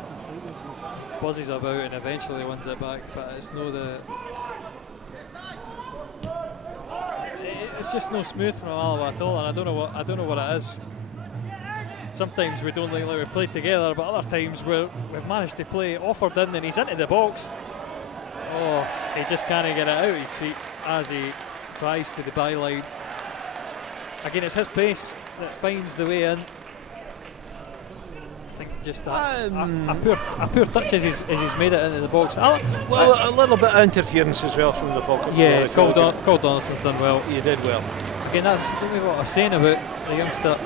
buzzes about, and eventually wins it back. But it's it's just no smooth from Alloa at all, and I don't know what it is. Sometimes we don't look like we've played together, but other times we've managed to play Offord in, and he's into the box. Oh, he just can't get it out of his feet as he drives to the byline. Again, it's his pace that finds the way in. I think just a poor touch as he's made it into the box. A little bit of interference as well from the Falkirk. Yeah, Cole Donaldson's done well. You did well. Again, that's maybe what I was saying about the youngster.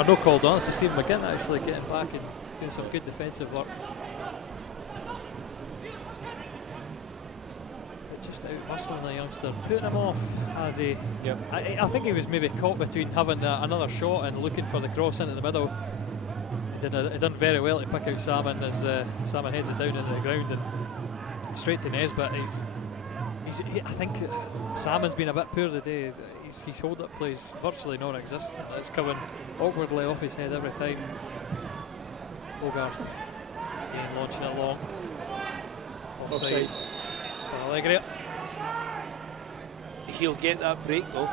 are not called on. It's the Stephen McGinn actually getting back and doing some good defensive work. Just out muscling the youngster, putting him off as he. Yep. I think he was maybe caught between having another shot and looking for the cross into the middle. He done very well to pick out Salmon as Salmon heads it down into the ground and straight to Nesbitt. I think Salmon's been a bit poor today. His hold-up plays virtually non-existent. It's coming awkwardly off his head every time. Hogarth again launching it long. Offside. For Allegria. He'll get that break though.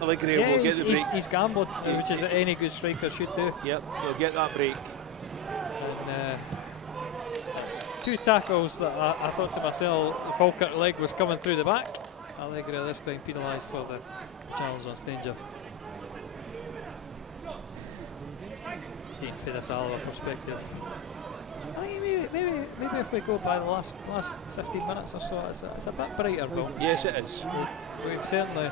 Allegria will get the break. He's gambled, which is any good striker should do. Yep, he'll get that break. And, two tackles that I thought to myself, the Falkirk leg was coming through the back. Allegria this time penalised for the challenge on Stanger. Again, for this Alloa perspective, I think maybe if we go by the last 15 minutes or so, it's a bit brighter, Bill. Yes, it is. We've certainly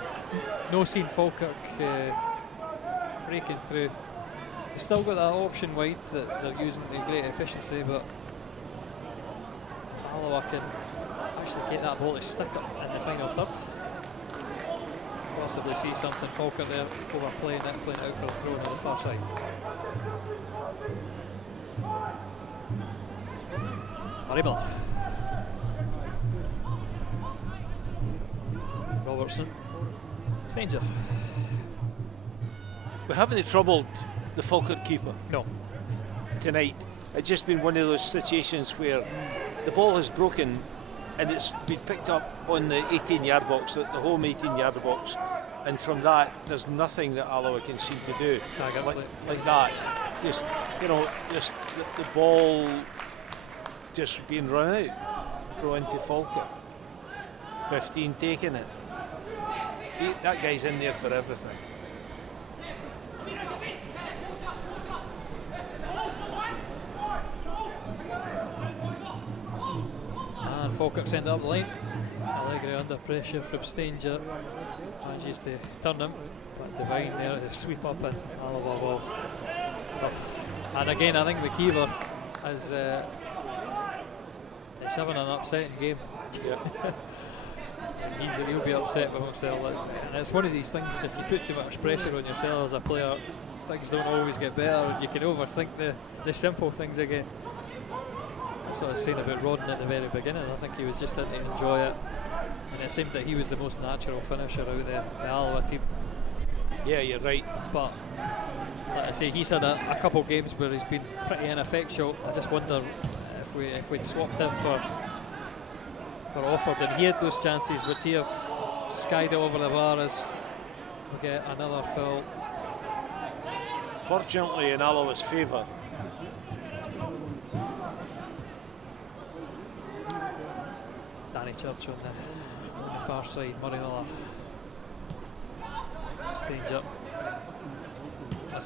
no seen Falkirk breaking through. They've still got that option wide that they're using to great efficiency, but Alloa can actually get that ball to stick up in the final third. Possibly see something. Falkirk there overplaying it, playing out for the throw on the far side. Murray Robertson. Stanger. We haven't troubled the Falkirk keeper. No. Tonight. It's just been one of those situations where the ball has broken and it's been picked up on the 18-yard box, the home 18-yard box, and from that there's nothing that Alloa can seem to do like that. Just the ball just being run out, go into Falkirk. 15 taking it. That guy's in there for everything. And Falkirk send it up the line. Allegri under pressure from Stanger. Manages to turn him, but Devine there to sweep up and Alloa ball. And again, I think the keeper is having an upsetting game. Yeah. He'll be upset with himself. And it's one of these things, if you put too much pressure on yourself as a player, things don't always get better and you can overthink the simple things again. That's what I was saying about Rodden at the very beginning. I think he was just in to enjoy it, and it seemed that he was the most natural finisher out there, the Alloa team. Yeah, you're right. But like I say, he's had a couple of games where he's been pretty ineffectual. I just wonder if we'd swapped him for Offord and he had those chances, would he have skied it over the bar as we get another foul? Fortunately, in Alloa's favour. Danny Church on the far side, Murray Miller. Stanger. I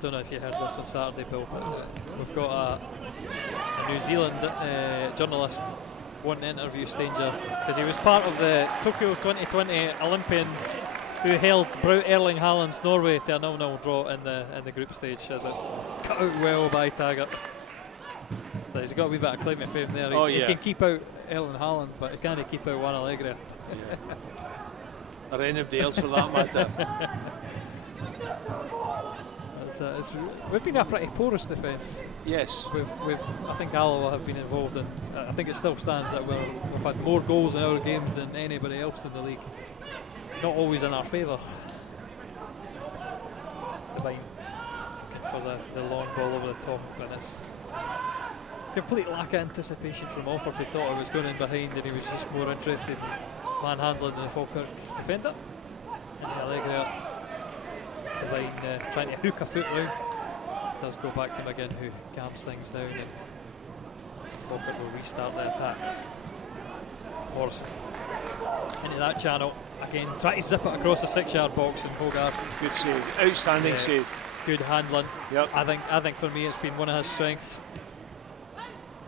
don't know if you heard this on Saturday, Bill, but we've got a New Zealand journalist wanting to interview Stanger because he was part of the Tokyo 2020 Olympians who held Erling Haaland's Norway to a 0-0 draw in the group stage, as it's cut out well by Taggart. So he's got a wee bit of claim to fame there. He can keep out Erling Haaland, but he can't keep out Juan Allegria. Or anybody else for that matter. We've been a pretty porous defence. Yes. I think Alloa have been involved in. I think it still stands that we've had more goals in our games than anybody else in the league. Not always in our favour. Devine looking for the long ball over the top, and it's complete lack of anticipation from Offord, who thought it was going in behind, and he was just more interested in manhandling the Falkirk defender. And Allegria, Devine trying to hook a foot round. Does go back to McGinn, who calms things down, and Falkirk will restart the attack. Morrison into that channel again, trying to zip it across the 6-yard box, and Hogarth. Good save, outstanding save. Good handling. Yep. I think for me it's been one of his strengths.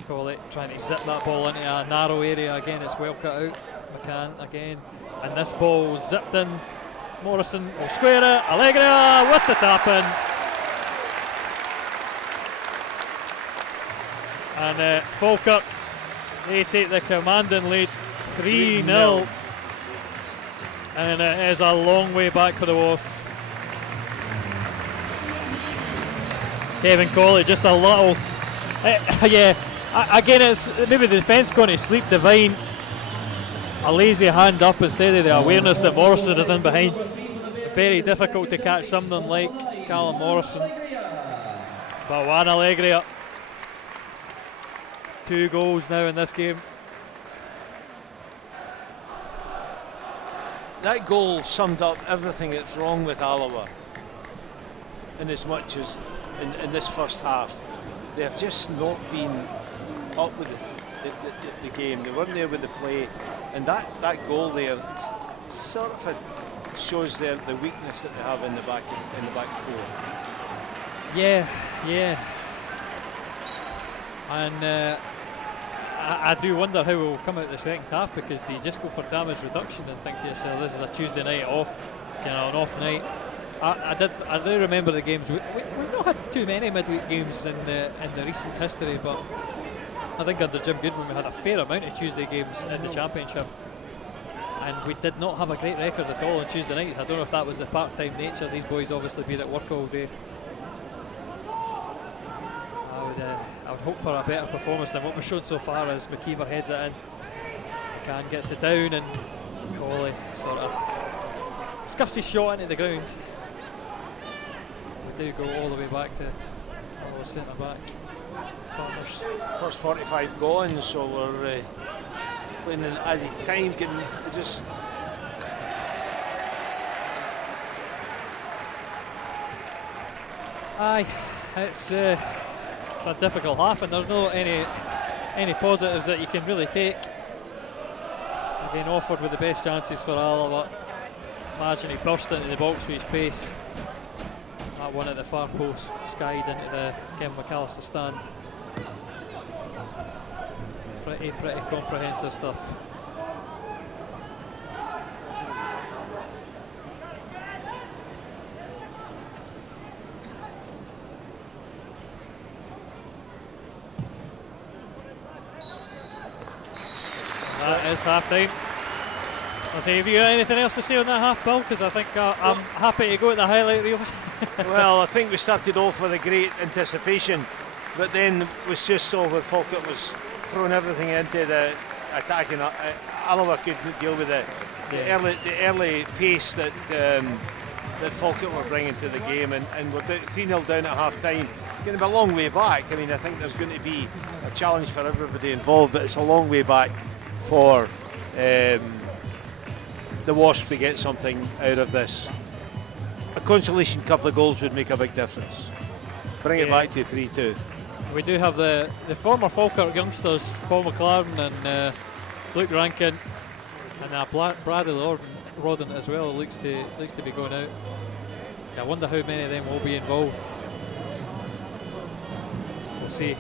Colley trying to zip that ball into a narrow area again. It's well cut out. McCann again, and this ball zipped in. Morrison will square it. Allegria with the tap in. And Falkirk, they take the commanding lead 3-0. And it is a long way back for the Wasps. Kevin Colley, just a little. Again, it's maybe the defence going to sleep. Devine, a lazy hand up instead of the awareness that Morrison is in behind. Very difficult to catch someone like Callum Morrison. But Juan Alegria, 2 goals now in this game. That goal summed up everything that's wrong with Alloa, in as much as in this first half. They have just not been up with the game. They weren't there with the play, and that goal there sort of shows the weakness that they have in the back four. Yeah. And I do wonder how we'll come out the second half, because do you just go for damage reduction and think to yourself, this is a Tuesday night off, an off night? I do remember the games. We've not had too many midweek games in the recent history, but I think under Jim Goodwin we had a fair amount of Tuesday games in the Championship, and we did not have a great record at all on Tuesday nights. I don't know if that was the part-time nature. These boys obviously been at work all day. I would hope for a better performance than what we've shown so far, as McKeever heads it in. McCann gets it down, and Colley sort of scuffs his shot into the ground. We do go all the way back to our centre back partners. First 45 gone, so we're playing in added time. Aye, it's a difficult half, and there's no any positives that you can really take. Again, Offord with the best chances for Alloa. Imagine he burst into the box with his pace. That one at the far post skied into the Ken McAllister stand. Pretty comprehensive stuff. That is half time. I'll say, have you got anything else to say on that half, Bill? Because I think I'm happy to go at the highlight reel. Well, I think we started off with a great anticipation, but then it was just so where Falkirk was throwing everything into the attacking. Alloa couldn't deal with the early pace that Falkirk were bringing to the game, and we're 3-0 down at half time. Going to be a long way back. I mean, I think there's going to be a challenge for everybody involved, but it's a long way back for the Wasps to get something out of this. A consolation couple of goals would make a big difference. Bring it back to 3-2. We do have the former Falkirk youngsters, Paul McLaren and Luke Rankin, and Bradley Rodden as well. Looks to be going out. I wonder how many of them will be involved. We'll see.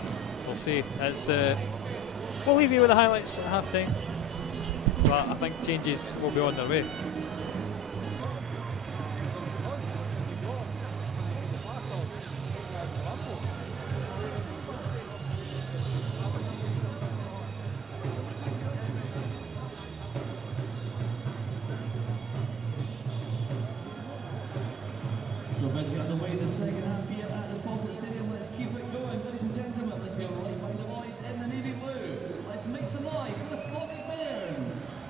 It's we'll leave you with the highlights at half time, but I think changes will be on their way. So basically underway the second half here at the Falkirk Stadium. Let's keep it going, ladies and gentlemen. Let's go right by the boys in the navy blue. Let's make some noise for the Falkirk Barons.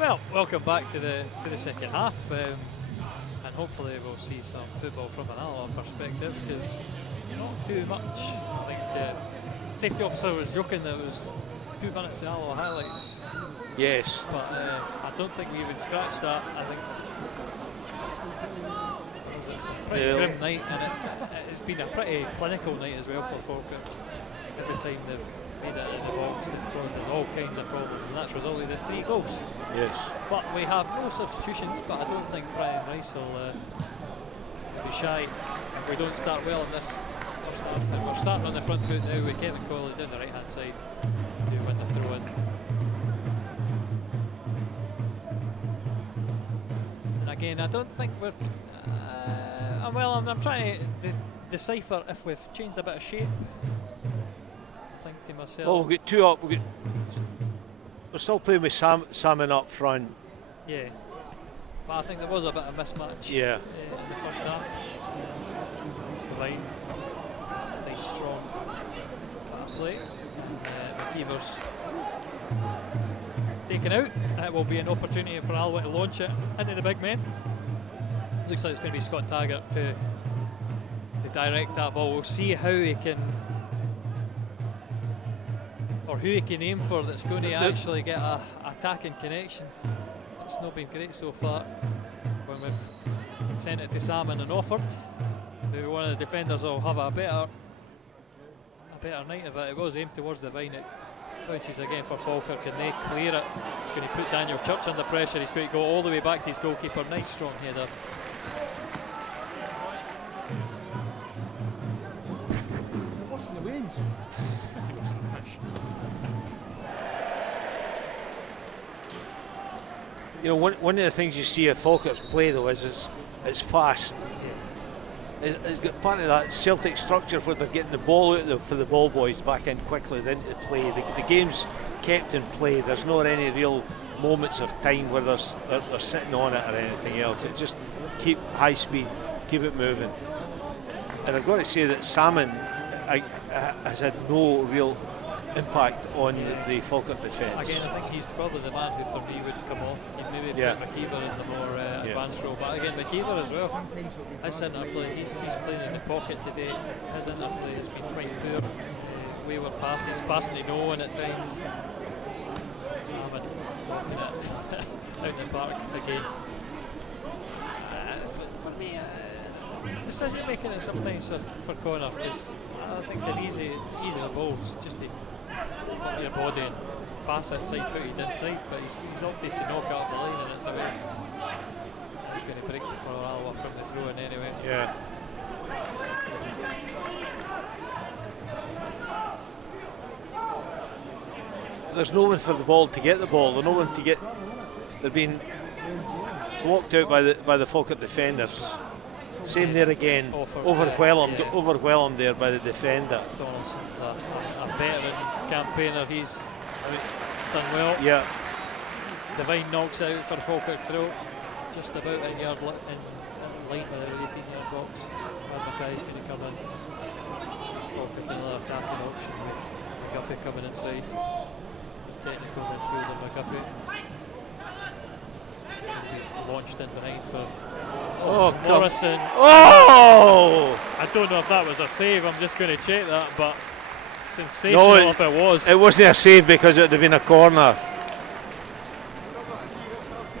Well, welcome back to the second half, and hopefully we'll see some football from an Alloa perspective, because you're not too much. I think the safety officer was joking that it was 2 minutes of Alloa highlights. Yes. But I don't think we even scratched that. I think it's a pretty grim night, and it's been a pretty clinical night as well for Falkirk. Every time they've made it in the box, they've caused us all kinds of problems, and that's resulted in 3 goals. Yes. But we have no substitutions, but I don't think Brian Rice will be shy if we don't start well in this first half. And we're starting on the front foot now with Kevin Colley down the right hand side. Do win the throw in. And again, I don't think we've. I'm trying to decipher if we've changed a bit of shape. I think to myself. Well, we've got 2 up. We're still playing with Salmon up front. Yeah. But I think there was a bit of mismatch. Yeah. In the first half. Divine, nice strong play. McKeever's taken out. It will be an opportunity for Alloa to launch it into the big men. Looks like it's going to be Scott Taggart to direct that ball. We'll see how he can, or who he can aim for that's going to actually get a attacking connection. It's not been great so far when we've sent it to Salmon and offered. Maybe one of the defenders will have a better night of it. It was aimed towards the vine. It bounces again for Falkirk and they clear it. It's going to put Daniel Church under pressure. He's going to go all the way back to his goalkeeper. Nice strong header. Washing the waves. You know, one of the things you see at Falkirk's play though is it's fast. It's got part of that Celtic structure where they're getting the ball out for the ball boys back in quickly into the play. The game's kept in play. There's not any real moments of time where they're sitting on it or anything else. It's just keep high speed, keep it moving. And I've got to say that Salmon has had no real impact on the Falkirk defence. Again, I think he's probably the man who for me would come off. He'd maybe put McKeever in the more advanced role. But again, McKeever as well, his interplay, he's playing in the pocket today. His interplay has been quite poor. Wayward passes, passing to no one at times. Salmon walking it out in the park again. For me, decision making it sometimes for Connor is, I think, an easy balls just to put your body and pass it side footed inside, but he's opted to knock it up the line and it's away. He's going to break it for Alloa from the throw in anyway. Yeah. There's no one for the ball to get the ball. There's no one to get. They're being blocked out by the Falkirk defenders. Same there again. Overwhelmed there by the defender. Donaldson's a veteran campaigner. He's done well. Yeah. Divine knocks it out for the Falkirk throw, just about in line with the 18-yard box. And Mackay's going to come in. Falkirk another attacking option with McGuffey coming inside. Technical midfielder McGuffey. He's going to be launched in behind for Morrison. Oh! I don't know if that was a save. I'm just going to check that, but sensational if it was. It wasn't a save because it would have been a corner.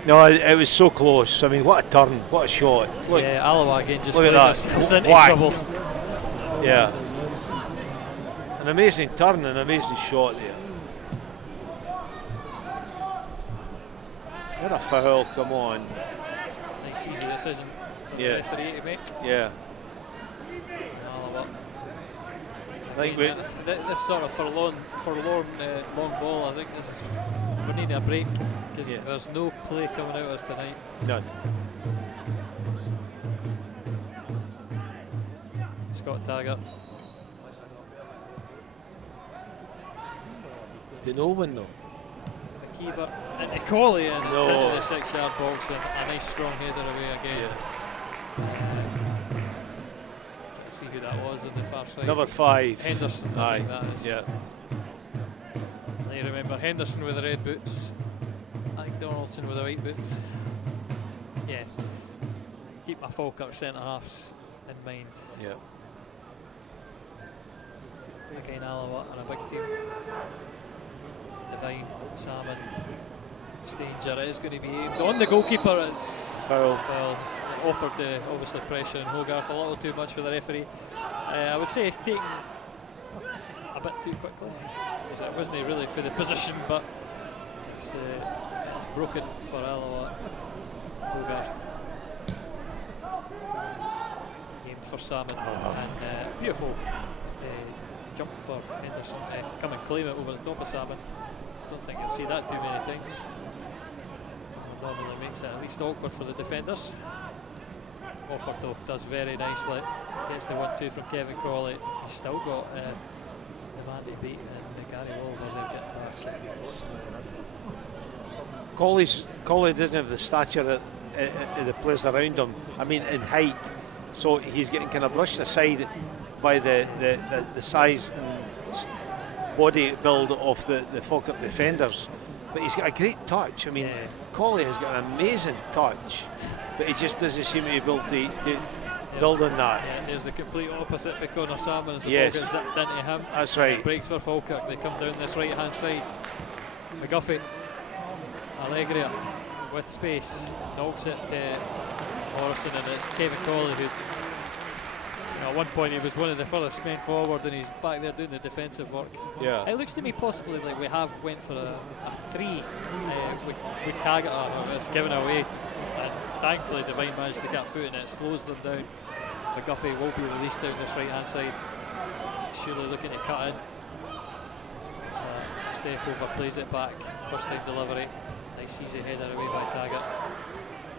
No, it was so close. I mean, what a turn, what a shot. Look, yeah, Alloa again just look at that. into trouble. Yeah. An amazing turn, an amazing shot there. What a foul, come on. Nice easy decision for the referee to make. Yeah. I think this sort of forlorn long ball, I think we need a break because there's no play coming out of us tonight. None. Scott Taggart. To no one though. McKeever into Colley and it's into the 6-yard box and a nice strong header away again. See who that was on the far side. Number 5. Henderson. Aye. That is. Yeah. I remember Henderson with the red boots. I think Donaldson with the white boots. Yeah. Keep my Falkirk centre halves in mind. Yeah. Again, Alloa and a big team. Divine, Salmon, Stanger. It is going to be aimed on the goalkeeper. It's foul. It's offered obviously pressure on Hogarth a little too much for the referee. I would say taken a bit too quickly. It wasn't really for the position, but it's broken for Alloa. Hogarth aimed for Salmon and beautiful jump for Henderson. Come and claim it over the top of Salmon. Don't think you'll see that too many times. Normally makes it at least awkward for the defenders. Offord though does very nicely. Gets the 1-2 from Kevin Colley. He's still got the man to beat, and Gary Oliver's there getting back. Colley doesn't have the stature of the players around him. I mean, in height, so he's getting kind of brushed aside by the size and body build of the Falkirk defenders. But he's got a great touch. I mean, Colley has got an amazing touch, but he just doesn't seem to be able to build on that. Yeah, there's the complete opposite for Conor Salmon as the ball gets zipped into him. That's right. Breaks for Falkirk. They come down this right hand side. McGuffey, Allegria with space, knocks it to Morrison, and it's Kevin Colley who's, at one point he was one of the furthest men forward, and he's back there doing the defensive work. Yeah. It looks to me possibly like we have went for a 3 with Taggart, it's given away, and thankfully Devine managed to get a foot in it. It slows them down. McGuffey will be released down this right hand side. Surely looking to cut in. It's a step over, plays it back, first time delivery. Nice easy header away by Taggart.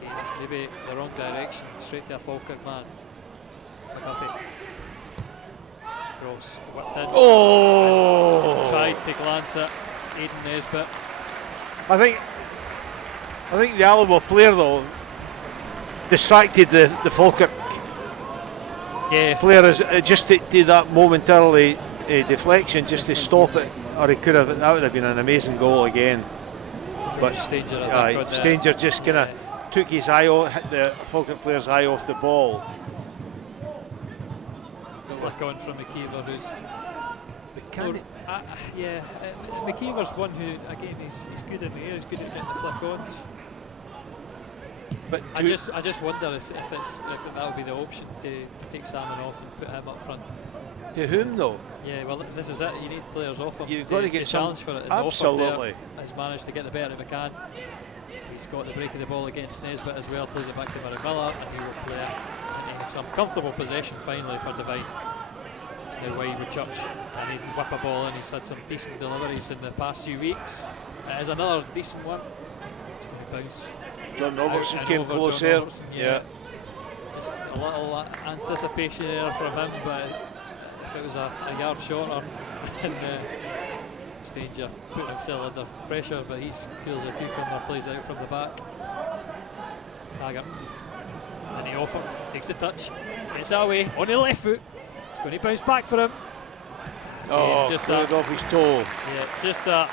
Again, it's maybe the wrong direction, straight to a Falkirk man. McGuffey. Gross, whipped in. Oh! Tried to glance at Aidan Nesbitt. I think the Alloa player though distracted the Falkirk player just to do that momentarily deflection, just to stop it, or he could have. That would have been an amazing goal again. But Stanger just kind of took his eye off, hit the Falkirk player's eye off the ball. Flick on from McKeever, who's McKeever's one who, again, he's good in the air, he's good at getting the flick ons. But I just wonder if that would be the option to take Salmon off and put him up front. To whom though? Yeah, well, this is it. You need players off him. You've got to get challenge for it. And absolutely. Has managed to get the better of McCann. He's got the break of the ball against Nesbitt as well. Plays it back to Maribilla, and he will play it in some comfortable possession finally for Devine. It's now wide with Church, and he can whip a ball in. He's had some decent deliveries in the past few weeks. It is another decent one. It's going to bounce. John Robertson came close there. Yeah. Just a little anticipation there from him, but if it was a yard shorter, and Stanger putting himself under pressure, but he's cool as a cucumber, plays out from the back. Taggart, and he offered, takes the touch, gets that away on the left foot. It's going to bounce back for him. Oh, just that off his toe. Yeah, just a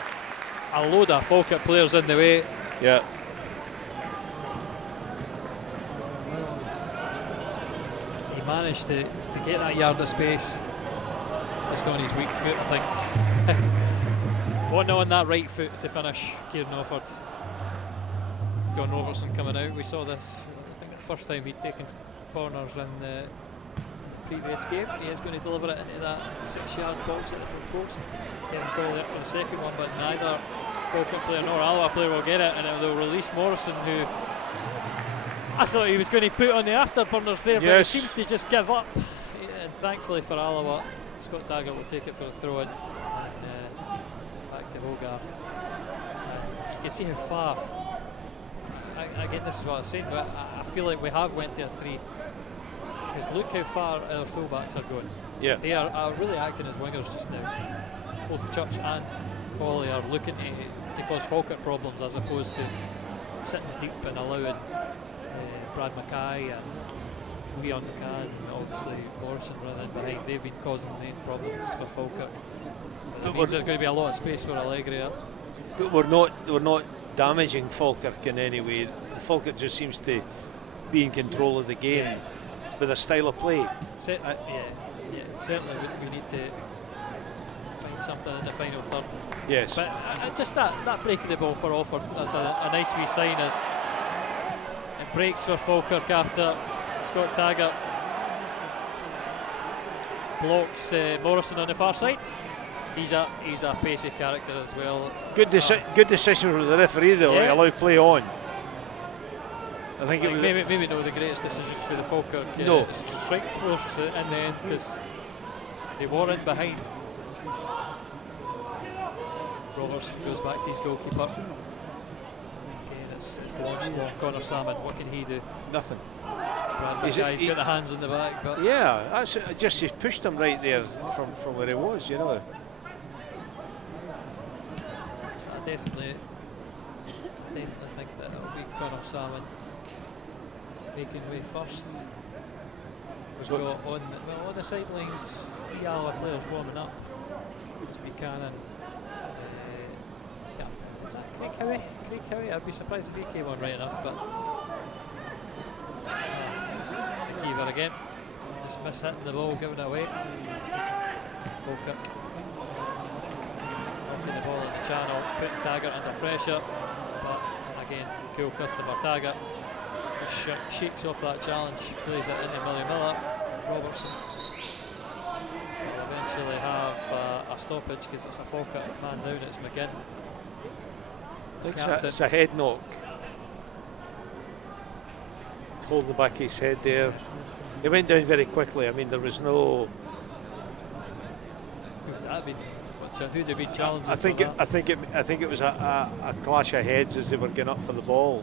load of Falkirk players in the way. Yeah. He managed to get that yard of space just on his weak foot, I think. Wanting on that right foot to finish, Kieran Offord. John Robertson coming out. We saw this, I think, the first time he'd taken corners in the previous game. He is going to deliver it into that 6-yard box at the front post. Kevin Colley up for the second one, but neither Falkirk player nor Alloa player will get it, and they'll release Morrison, who I thought he was going to put on the afterburners there, but he seemed to just give up. And thankfully for Alloa, Scott Taggart will take it for a throw-in. Back to Hogarth. You can see how far. Again, this is what I was saying, but I feel like we have went to a 3. Because look how far our fullbacks are going. Yeah. They are really acting as wingers just now. Both Church and Colley are looking to cause Falkirk problems as opposed to sitting deep and allowing Brad Mackay and Leon McCann and obviously Morrison running behind. They've been causing the main problems for Falkirk. That means there's going to be a lot of space for Allegria. But we're not damaging Falkirk in any way. Falkirk just seems to be in control of the game with a style of play. Certainly we need to find something in the final third. Yes. But just that break of the ball for Offord, that's a nice wee sign as it breaks for Falkirk after Scott Taggart blocks Morrison on the far side. He's a pacey character as well. Good decision from the referee though, to allow play on. I think it was maybe not the greatest decisions for the Falkirk strike force in the end, because they were in behind. Robertson goes back to his goalkeeper. Again, it's launched long. Conor Salmon, what can he do? Nothing. He's got the hands in the back, but yeah, that's just he's pushed him right there from where he was, you know. So I definitely think that it'll be Connor Salmon making way first. We've got on the sidelines 3 Alloa players warming up. It's Buchanan. Is that Craig Howie? Craig Howie? I'd be surprised if he came on right enough, but McKeever again. Just miss-hitting the ball, giving it away. Falkirk knocking the ball in the channel, putting Taggart under pressure, but again, cool customer Taggart just shakes off that challenge, plays it into Millie Miller. Robertson will eventually have a stoppage because it's a Falkirk man down, it's McGinn. It's a head knock. Holding the back of his head there. He went down very quickly. I mean, there was no. Who'd have been challenging? I think it was a clash of heads as they were getting up for the ball.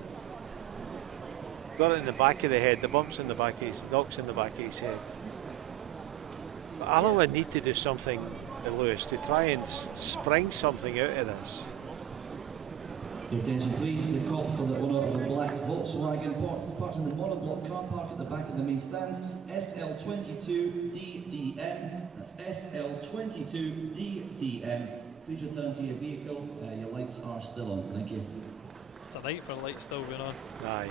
Got it in the back of the head. The bumps in the back of his, knocks in the back of his head. But Alloa need to do something, Lewis, to try and spring something out of this. Your attention please, the call for the owner of a black Volkswagen parked in the monoblock car park at the back of the main stand, SL22DDM, that's SL22DDM. Please return to your vehicle, your lights are still on, thank you. It's a night for lights still being on. Aye.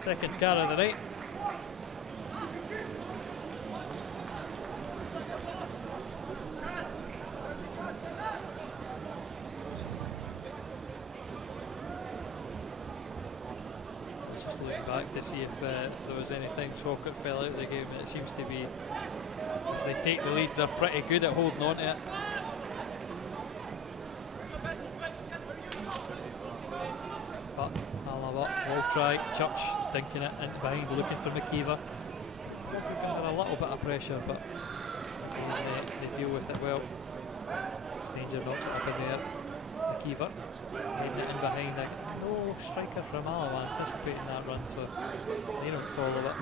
Second car of the night. Just looking back to see if there was any time Falkirk fell out of the game. It seems to be, if they take the lead, they're pretty good at holding on to it. But Alloa will try. Church dinking it in behind, looking for McKeever. Falkirk under a little bit of pressure, but again, they deal with it well. Stanger knocks it up in there. McKeever heading it in behind. No striker from Alloa anticipating that run, so they don't follow it.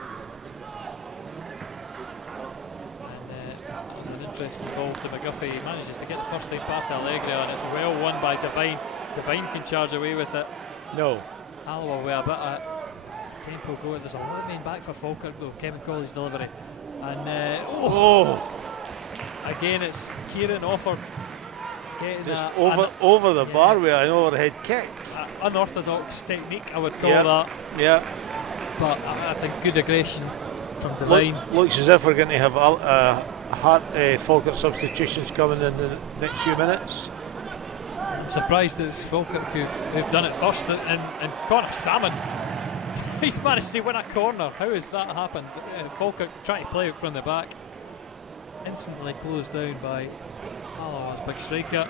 And that was an interesting ball to McGuffey. He manages to get the first time past Allegria, and it's well won by Devine. Devine can charge away with it. No. Alloa with a bit of tempo going. There's a lot of men back for Falkirk though. Kevin Colley's delivery. And again, it's Kieran Offord getting just over the bar with an overhead kick. Unorthodox technique, I would call that. Yeah. But I think good aggression from Devine. Looks as if we're going to have Falkirk substitutions coming in the next few minutes. I'm surprised it's Falkirk who've done it first, and Connor Salmon, he's managed to win a corner. How has that happened? Falkirk trying to play it from the back, instantly closed down by Alloa's big striker,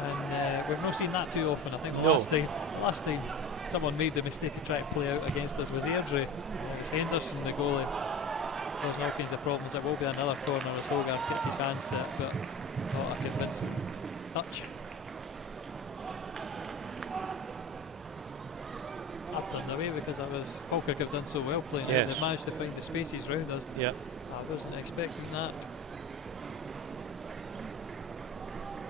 and we've not seen that too often. I think the last time someone made the mistake of trying to play out against us was Airdrie. It was Henderson, the goalie, causing all kinds of problems. It will be another corner as Hogarth gets his hands to it, but not a convincing touch. I've turned away because Falkirk have done so well playing. Yes. They've managed to find the spaces round us. Yeah. I wasn't expecting that.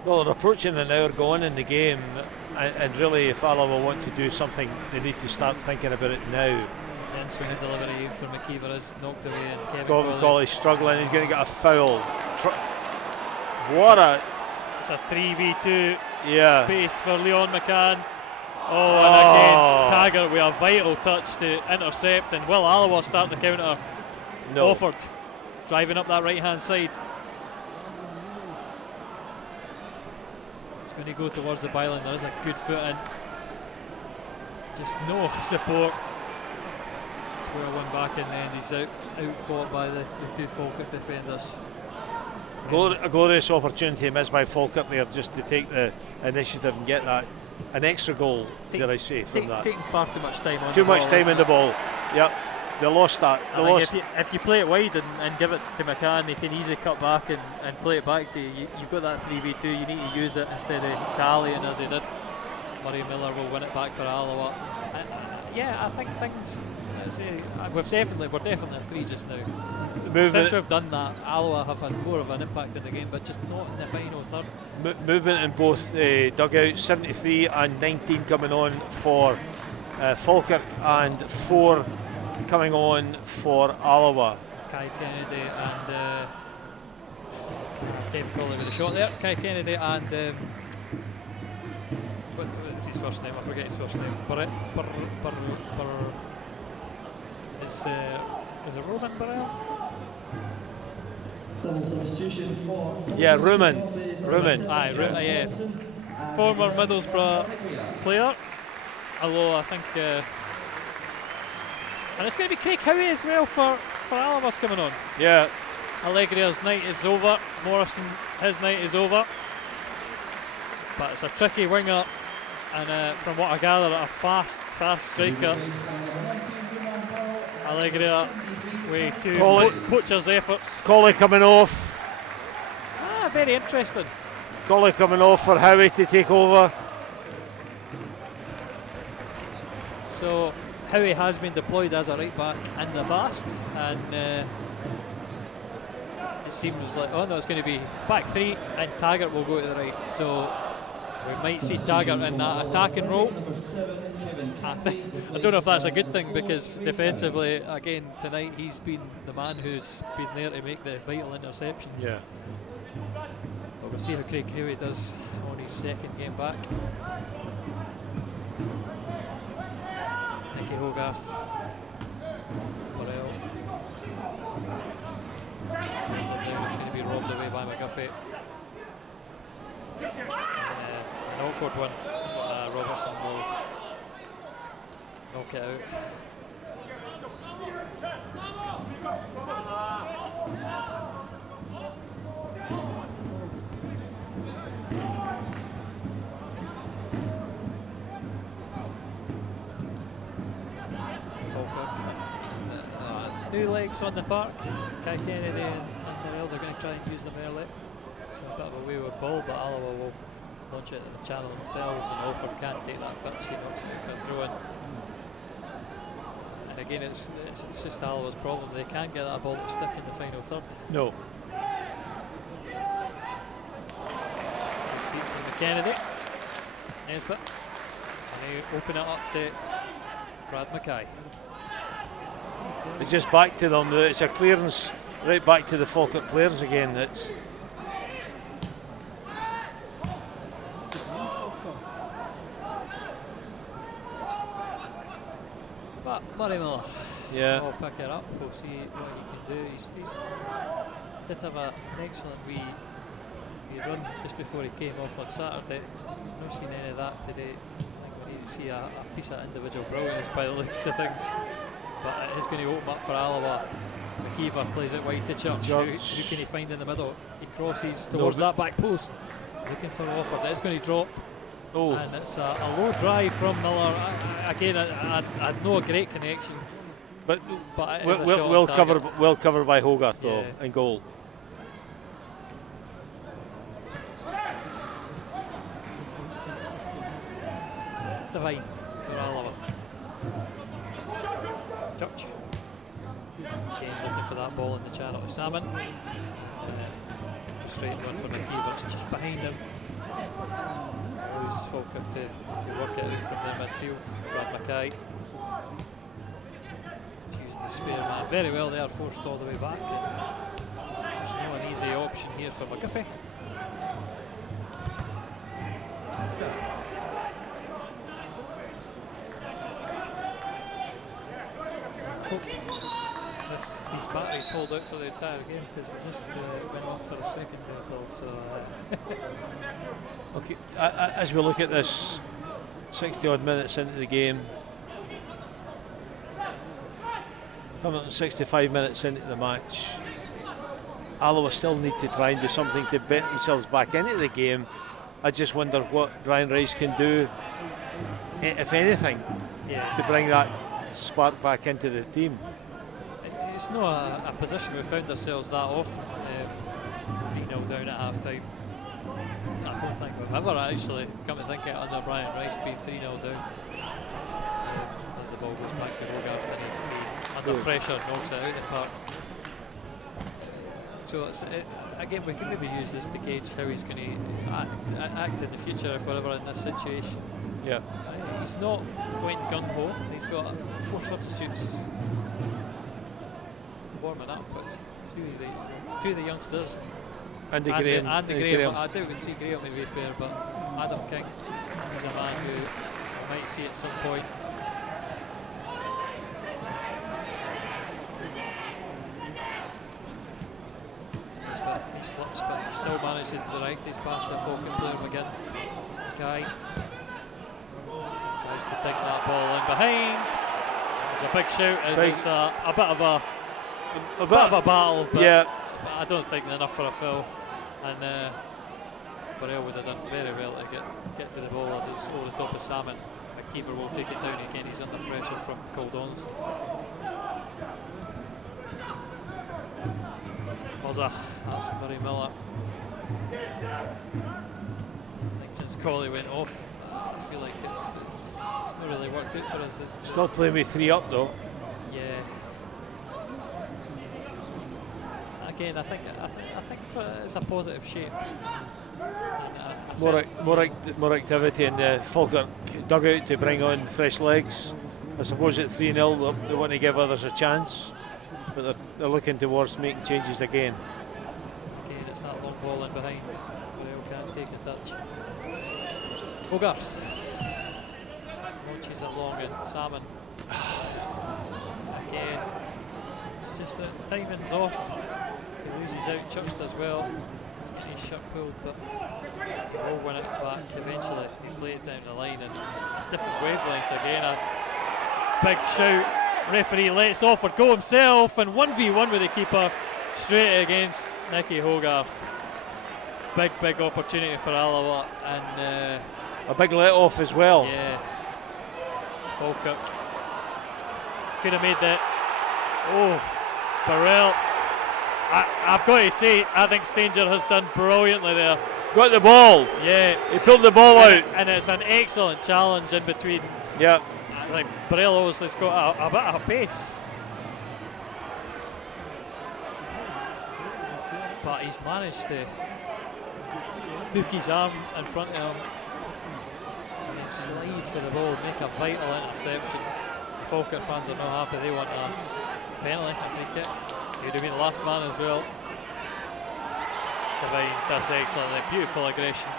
Well, they're approaching an hour going in the game, and really, if Alloa want to do something, they need to start thinking about it now. Then swing of delivery for McKeever is knocked away, and Kevin Colley's struggling. He's going to get a foul. It's a 3v2 space for Leon McCann. Oh, and again, Taggart with a vital touch to intercept, and will Alloa start the counter? No. Offord driving up that right hand side. It's going to go towards the byline. There is a good foot in. Just no support. It's well one back in the end. He's out fought by the two Falkirk defenders. A glorious opportunity missed by Falkirk there, just to take the initiative and get an extra goal, dare I say, from that. Taking far too much time on the ball. Too much time in the ball. Yep. They lost that. If you play it wide and give it to McCann, he can easily cut back and play it back to you. You've got that 3v2, you need to use it instead of dallying as he did. Murray Miller will win it back for Alloa. I think things we're definitely a 3 just now. Movement. Since we've done that, Alloa have had more of an impact in the game, but just not in the final third. Movement in both dugouts. 73 and 19 coming on for Falkirk, and 4 coming on for Alloa. Kai Kennedy and David Colley with a shot there. Kai Kennedy and what's his first name? I forget his first name. Is it Roman Burrell? Substitution for Rumen. Aye, yes. Former Middlesbrough player. Alloa, I think. And it's going to be Craig Howie as well for Alloa's coming on. Yeah. Allegria's night is over. Morrison, his night is over. But it's a tricky winger, and from what I gather, a fast striker. Allegria way to poacher's efforts. Colley coming off. Very interesting. Colley coming off for Howie to take over. So Howie has been deployed as a right back in the past, and it seems like, oh no, it's going to be back 3 and Taggart will go to the right. So we might see Taggart in that attacking role. I don't know if that's a good thing, because defensively, again, tonight he's been the man who's been there to make the vital interceptions. Yeah. But we'll see how Craig Howie does on his second game back. Nicky Hogarth. Burrell. Hands up there, it's going to be robbed away by McGuffey. An awkward one, but Robertson will knock it out. Falkirk. New legs on the park. Kai Kennedy and Burrell, they're going to try and use them early. It's a bit of a wayward ball, but Alloa will launch it in the channel themselves, and Alford can't take that touch. He knocks it for a throw in. And again, it's just Alloa's problem. They can't get that ball to stick in the final third. No. Feet from Kennedy. Nesbitt. And they open it up to Brad Mackay. It's just back to them. It's a clearance right back to the Falkirk players again. It's but Murray Miller. Yeah. Will pick it up. We'll see what he can do. He's did have an excellent wee run just before he came off on Saturday. Not seen any of that today. I think we need to see a piece of individual brilliance by the looks of things. But it is going to open up for Alloa. McKeever plays it wide to Church. Who can he find in the middle? He crosses towards that back post, looking for Alford. It's going to drop. Oh. And it's a low drive from Miller. Again, I know a great connection. But it is well covered by Hogarth though, in goal. Divine for Alloa. Church. Again, looking for that ball in the channel to Salmon. Straight run for McKeever, just behind him. Allows Falkirk to work it out from the midfield. Brad Mackay. Using the spare man very well there, forced all the way back. There's no an easy option here for McGuffey. These batteries hold out for the entire game, because they just went off for a second there, Bill. So, okay, as we look at this, 60 odd minutes into the game, 165 minutes into the match, Alloa still need to try and do something to bet themselves back into the game. I just wonder what Brian Rice can do, if anything, to bring that spark back into the team. It's not a position we've found ourselves that often, 3-0 down at half time. I don't think we've ever actually come to think it under Brian Rice being 3-0 down. as the ball goes back to Hogarth, and he, under pressure, knocks it out of the park. So again, we can maybe use this to gauge how he's going to act in the future if we're ever in this situation. Yeah. He's not going gung-ho. He's got 4 substitutes warming up. It's two of the youngsters. Andy Graham. Graham. I doubt we can see Graham, to be fair, but Adam King is a man who might see at some point. He slips, but he still manages to direct his pass to the Falkirk player McGinn. Guy tries to take that ball in behind. It's a big shout, as it's a bit of a battle, but I don't think enough for a foul. And Burrell would have done very well to get to the ball as it's over the top of Salmon. McKeever will take it down again. He's under pressure from Coldons. That's Murray Miller. I think since Colley went off, I feel like it's not really worked out for us. Still playing with 3 up though. Yeah. Again, I think it's a positive shape. More activity in the Falkirk dugout to bring on fresh legs. I suppose at 3-0 they want to give others a chance, but they're looking towards making changes again. Again, it's that long ball in behind. Burrell can't take a touch. Hogarth launches it long, and Salmon again. It's just that the timing's off. He loses out. Chucks as well. He's getting his shot pulled, but he'll win it back eventually. He played it down the line, and different wavelengths again. A big shout. Referee lets Offord go himself, and 1v1 with the keeper straight against Nicky Hogarth. Big opportunity for Alloa, and a big let off as well. Yeah, Falkirk could have made that. Oh, Burrell. I've got to say, I think Stanger has done brilliantly there. Got the ball. Yeah, he pulled the ball out, and it's an excellent challenge in between. Yeah. Like Burrell obviously's got a bit of pace, but he's managed to hook his arm in front of him and then slide for the ball, make a vital interception. The Falkirk fans are not happy. They want a penalty, a free kick. He would have been the last man as well. Divine, that's excellent. Beautiful aggression.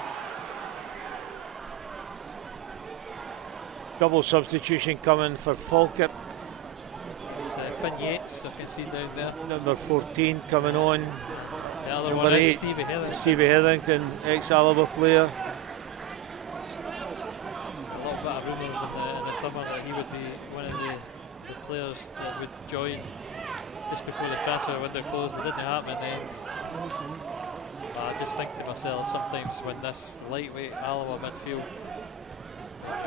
Double substitution coming for Falkirk. It's Finn Yates, I can see down there. Number 14 coming on. The other number one 8, is Stevie Hetherington, ex-Alloa player. There's a little bit of rumours in the summer that he would be one of the players that would join just before the transfer window closed. It didn't happen in the end. I just think to myself, sometimes when this lightweight Alloa midfield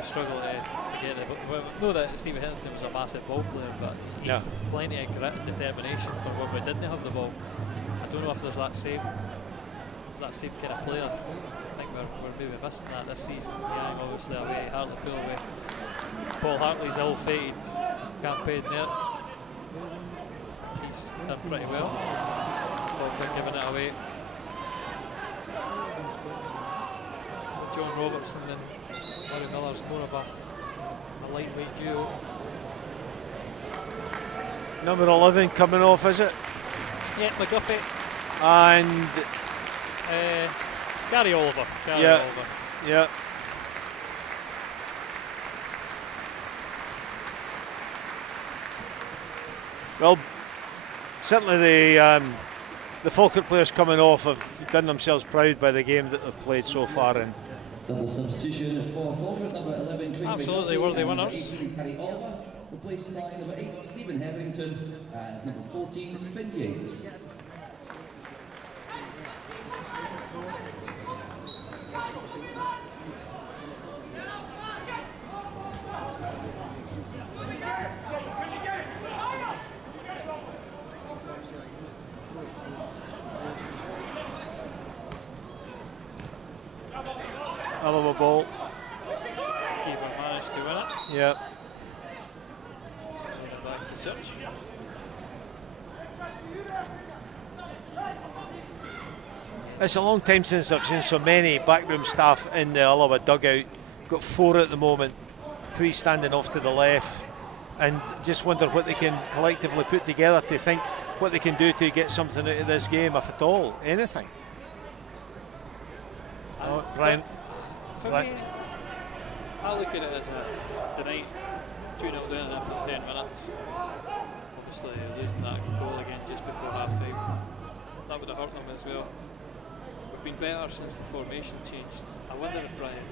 struggle to get it. We know that Stevie Hetherington was a massive ball player, but he has plenty of grit and determination for when we didn't have the ball. I don't know if there's that same kind of player. I think we're maybe missing that this season. Young obviously away, Hartlepool away. Paul Hartley's ill-fated campaign there. He's done pretty well. But giving it away. John Robertson and Murray Miller's more of a lightweight duo. Number 11 coming off, is it? Yeah, McGuffey. And Gary Oliver. Yeah. Well, certainly the Falkirk players coming off have done themselves proud by the game that they've played so far. And double substitution for Falkirk, number 11. Absolutely worthy winners. Gary Oliver, replaced by number 8, Stephen Hetherington, as number 14, Finn Yates. Alloa ball. Keeper managed to win it. Yeah. Stealing it back to Cinch. It's a long time since I've seen so many backroom staff in the Alloa dugout. Got 4 at the moment, 3 standing off to the left, and just wonder what they can collectively put together to think what they can do to get something out of this game, if at all, anything. Brian? For me, I look at it as tonight, 2-0 down after 10 minutes. Obviously losing that goal again just before half time, that would have hurt them as well. We've been better since the formation changed. I wonder if Brian,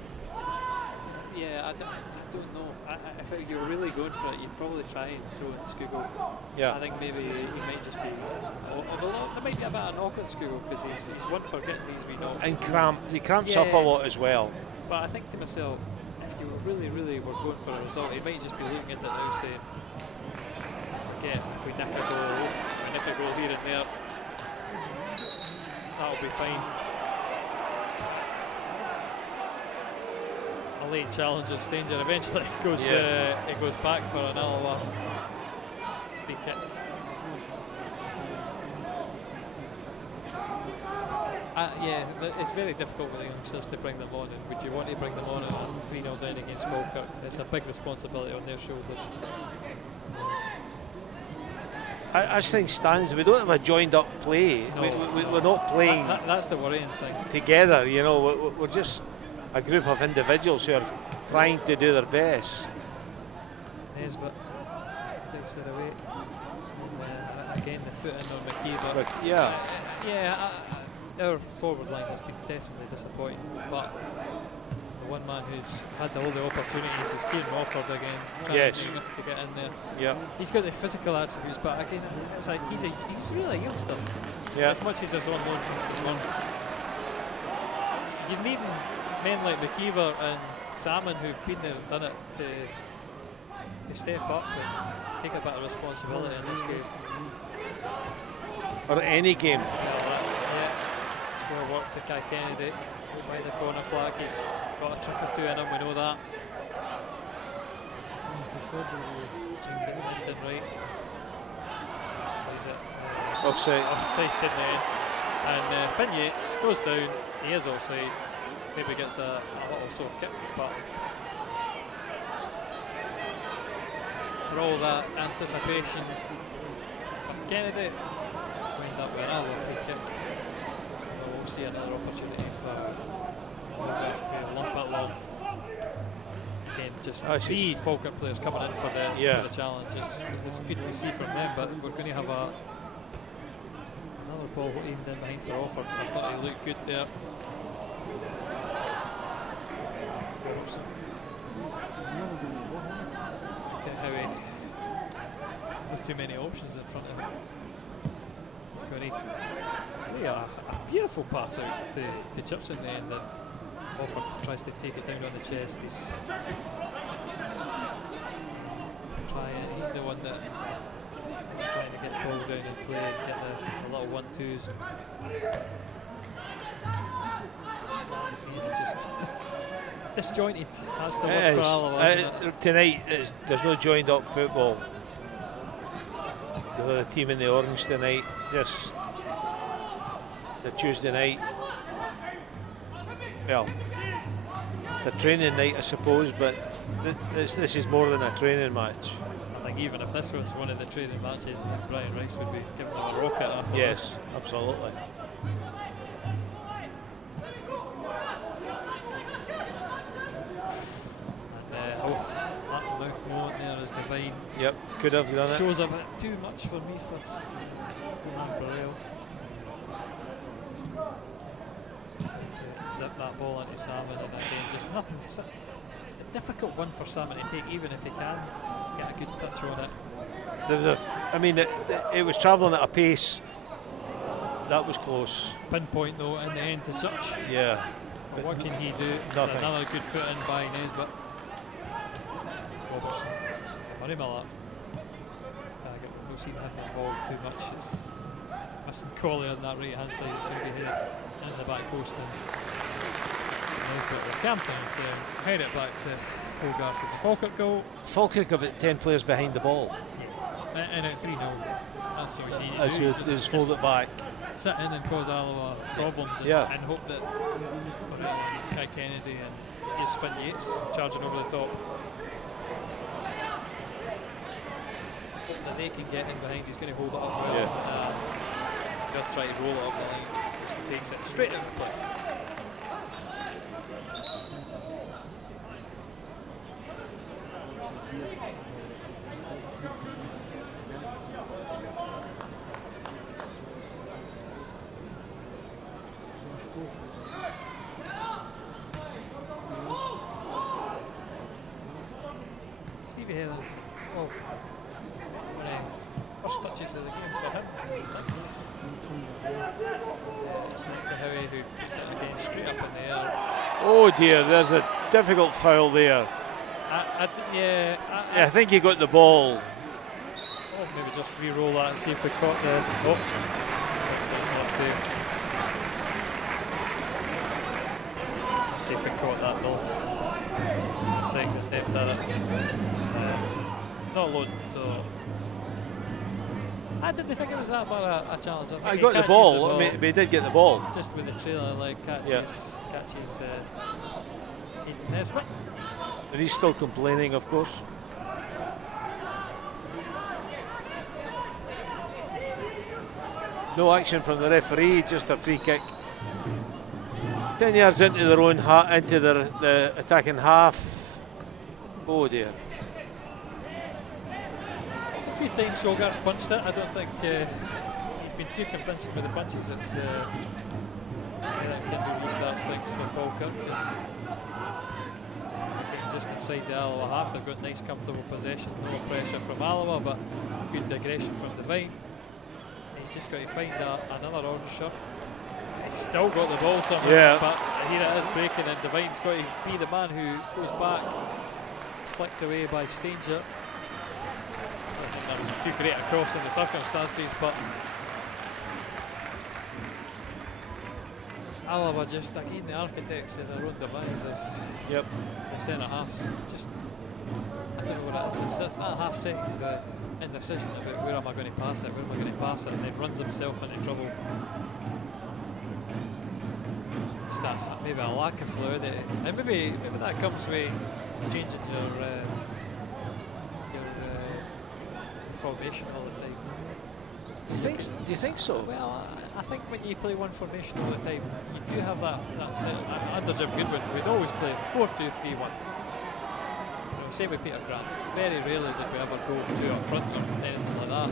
I don't know. If you were really going for it, you'd probably try and throw in Skugel. Yeah. I think maybe he might just be. Although there might be a bit of knock at Skugel because he's one for getting these wee knocks. And he cramps up a lot as well. But I think to myself, if you really were going for a result, he might just be looking at it now saying, forget if we nick a goal here and there, that'll be fine. A late challenge at Stanger. Eventually it goes back for an Alloa free kick. It's very difficult with the youngsters to bring them on, and would you want to bring them on at 3-0 down against Falkirk? It's a big responsibility on their shoulders. I think stands, we don't have a joined up play. No. We're not playing that's the worrying thing. together, you know, we're just a group of individuals who are trying to do their best. Nesbitt dives it away. And, again, the foot in on McKee. But Our forward line has been definitely disappointing. But the one man who's had all the opportunities is Kieran Wofford again, trying to get in there. Yeah. He's got the physical attributes, but again, it's like he's really a youngster. Yeah. As much as he's on loan from St Mirren. You need men like McKeever and Salmon who've been there and done it to step up and take a bit of responsibility in this game. Or any game. It's more work to Kai Kennedy by the corner flag. He's got a trick or two in him, we know that. Checking left and right. What is it? Offside. Offside in the end. And Finn Yates goes down. He is offside. Maybe gets a little sore kick, but for all that anticipation, Kennedy wind up with another free kick. We'll see another opportunity for Falkirk to lump it long. Again, just 3 Falkirk players coming in for the challenge. It's good to see from them, but we're going to have another ball aimed in behind for Offord. I thought he looked good there. Not too many options in front of him. He's going to play a beautiful pass out to Chips in the end, and Offord tries to take it down on the chest. He's the one that is trying to get the ball down and play, get the little 1-2s. He's just disjointed. That's the word for Alloa, isn't it? Tonight, there's no joined up football. The team in the orange tonight, just the Tuesday night. Well, it's a training night, I suppose, but this is more than a training match. I think even if this was one of the training matches, I think Brian Rice would be giving them a rocket after. Yes, absolutely. That mouth moment there is divine. Yep, could have done it. Shows a bit too much for me for Burrell. To zip that ball into Salmon, and again, just nothing. It's a difficult one for Salmon to take, even if he can get a good touch on it. It was travelling at a pace that was close. Pinpoint though in the end to Church. Yeah. But what can he do? Nothing. Another good foot in by Nesbitt. Robertson. Murray Miller. We've seen him involved too much. It's missing Collier on that right hand side. It's going to be hit in the back post. And Nesbitt will camp things down, head it back to Hogarth for the Falkirk goal. Falkirk have 10 players behind the ball. And at 3-0. That's what you need to As do. you just hold it back. Sit in and cause Alloa problems and hope that Kai Kennedy and Finn Yates charging over the top. Hope that they can get in behind. He's going to hold it up well. Just try to roll it up the line. Just takes it straight out the play. Stevie Heather, first touches of the game for him. It's not to Howie who puts it again straight up in the air. Oh dear, there's a difficult foul there. I think he got the ball. Oh, maybe just re-roll that and see if we caught the. Oh, that's not saved. Let's see if we caught that ball. Second attempt at it. Not alone, so. I didn't think it was that bad a challenge. I got the ball. I mean, he did get the ball. Just with the trailer, like catches Nesbitt. And he's still complaining, of course. No action from the referee, just a free kick. 10 yards into their own into the attacking half. Oh dear. It's a few times Hogarth's punched it. I don't think he's been too convincing with the punches. It's Wellington who restarts things for Falkirk. Just inside the Alloa half, they've got nice comfortable possession, no pressure from Alloa, but good aggression from Devine. He's just got to find another orange shirt. He's still got the ball somewhere, but here it is breaking, and Devine's got to be the man who goes back, flicked away by Stanger. I don't think that was too great a cross in the circumstances, but Alloa just again the architects of their own devices. Yep. The centre half's just, I don't know what it is. It's that half second's the indecision about where am I going to pass it, and then runs himself into trouble. Just maybe a lack of fluidity, and maybe that comes with changing your formation all the time. Do you think so? Well, I think when you play one formation all the time, you do have that set. Under Jim Goodwin, we'd always play 4-2-3-1. Same with Peter Grant. Very rarely did we ever go 2 up front or anything like that.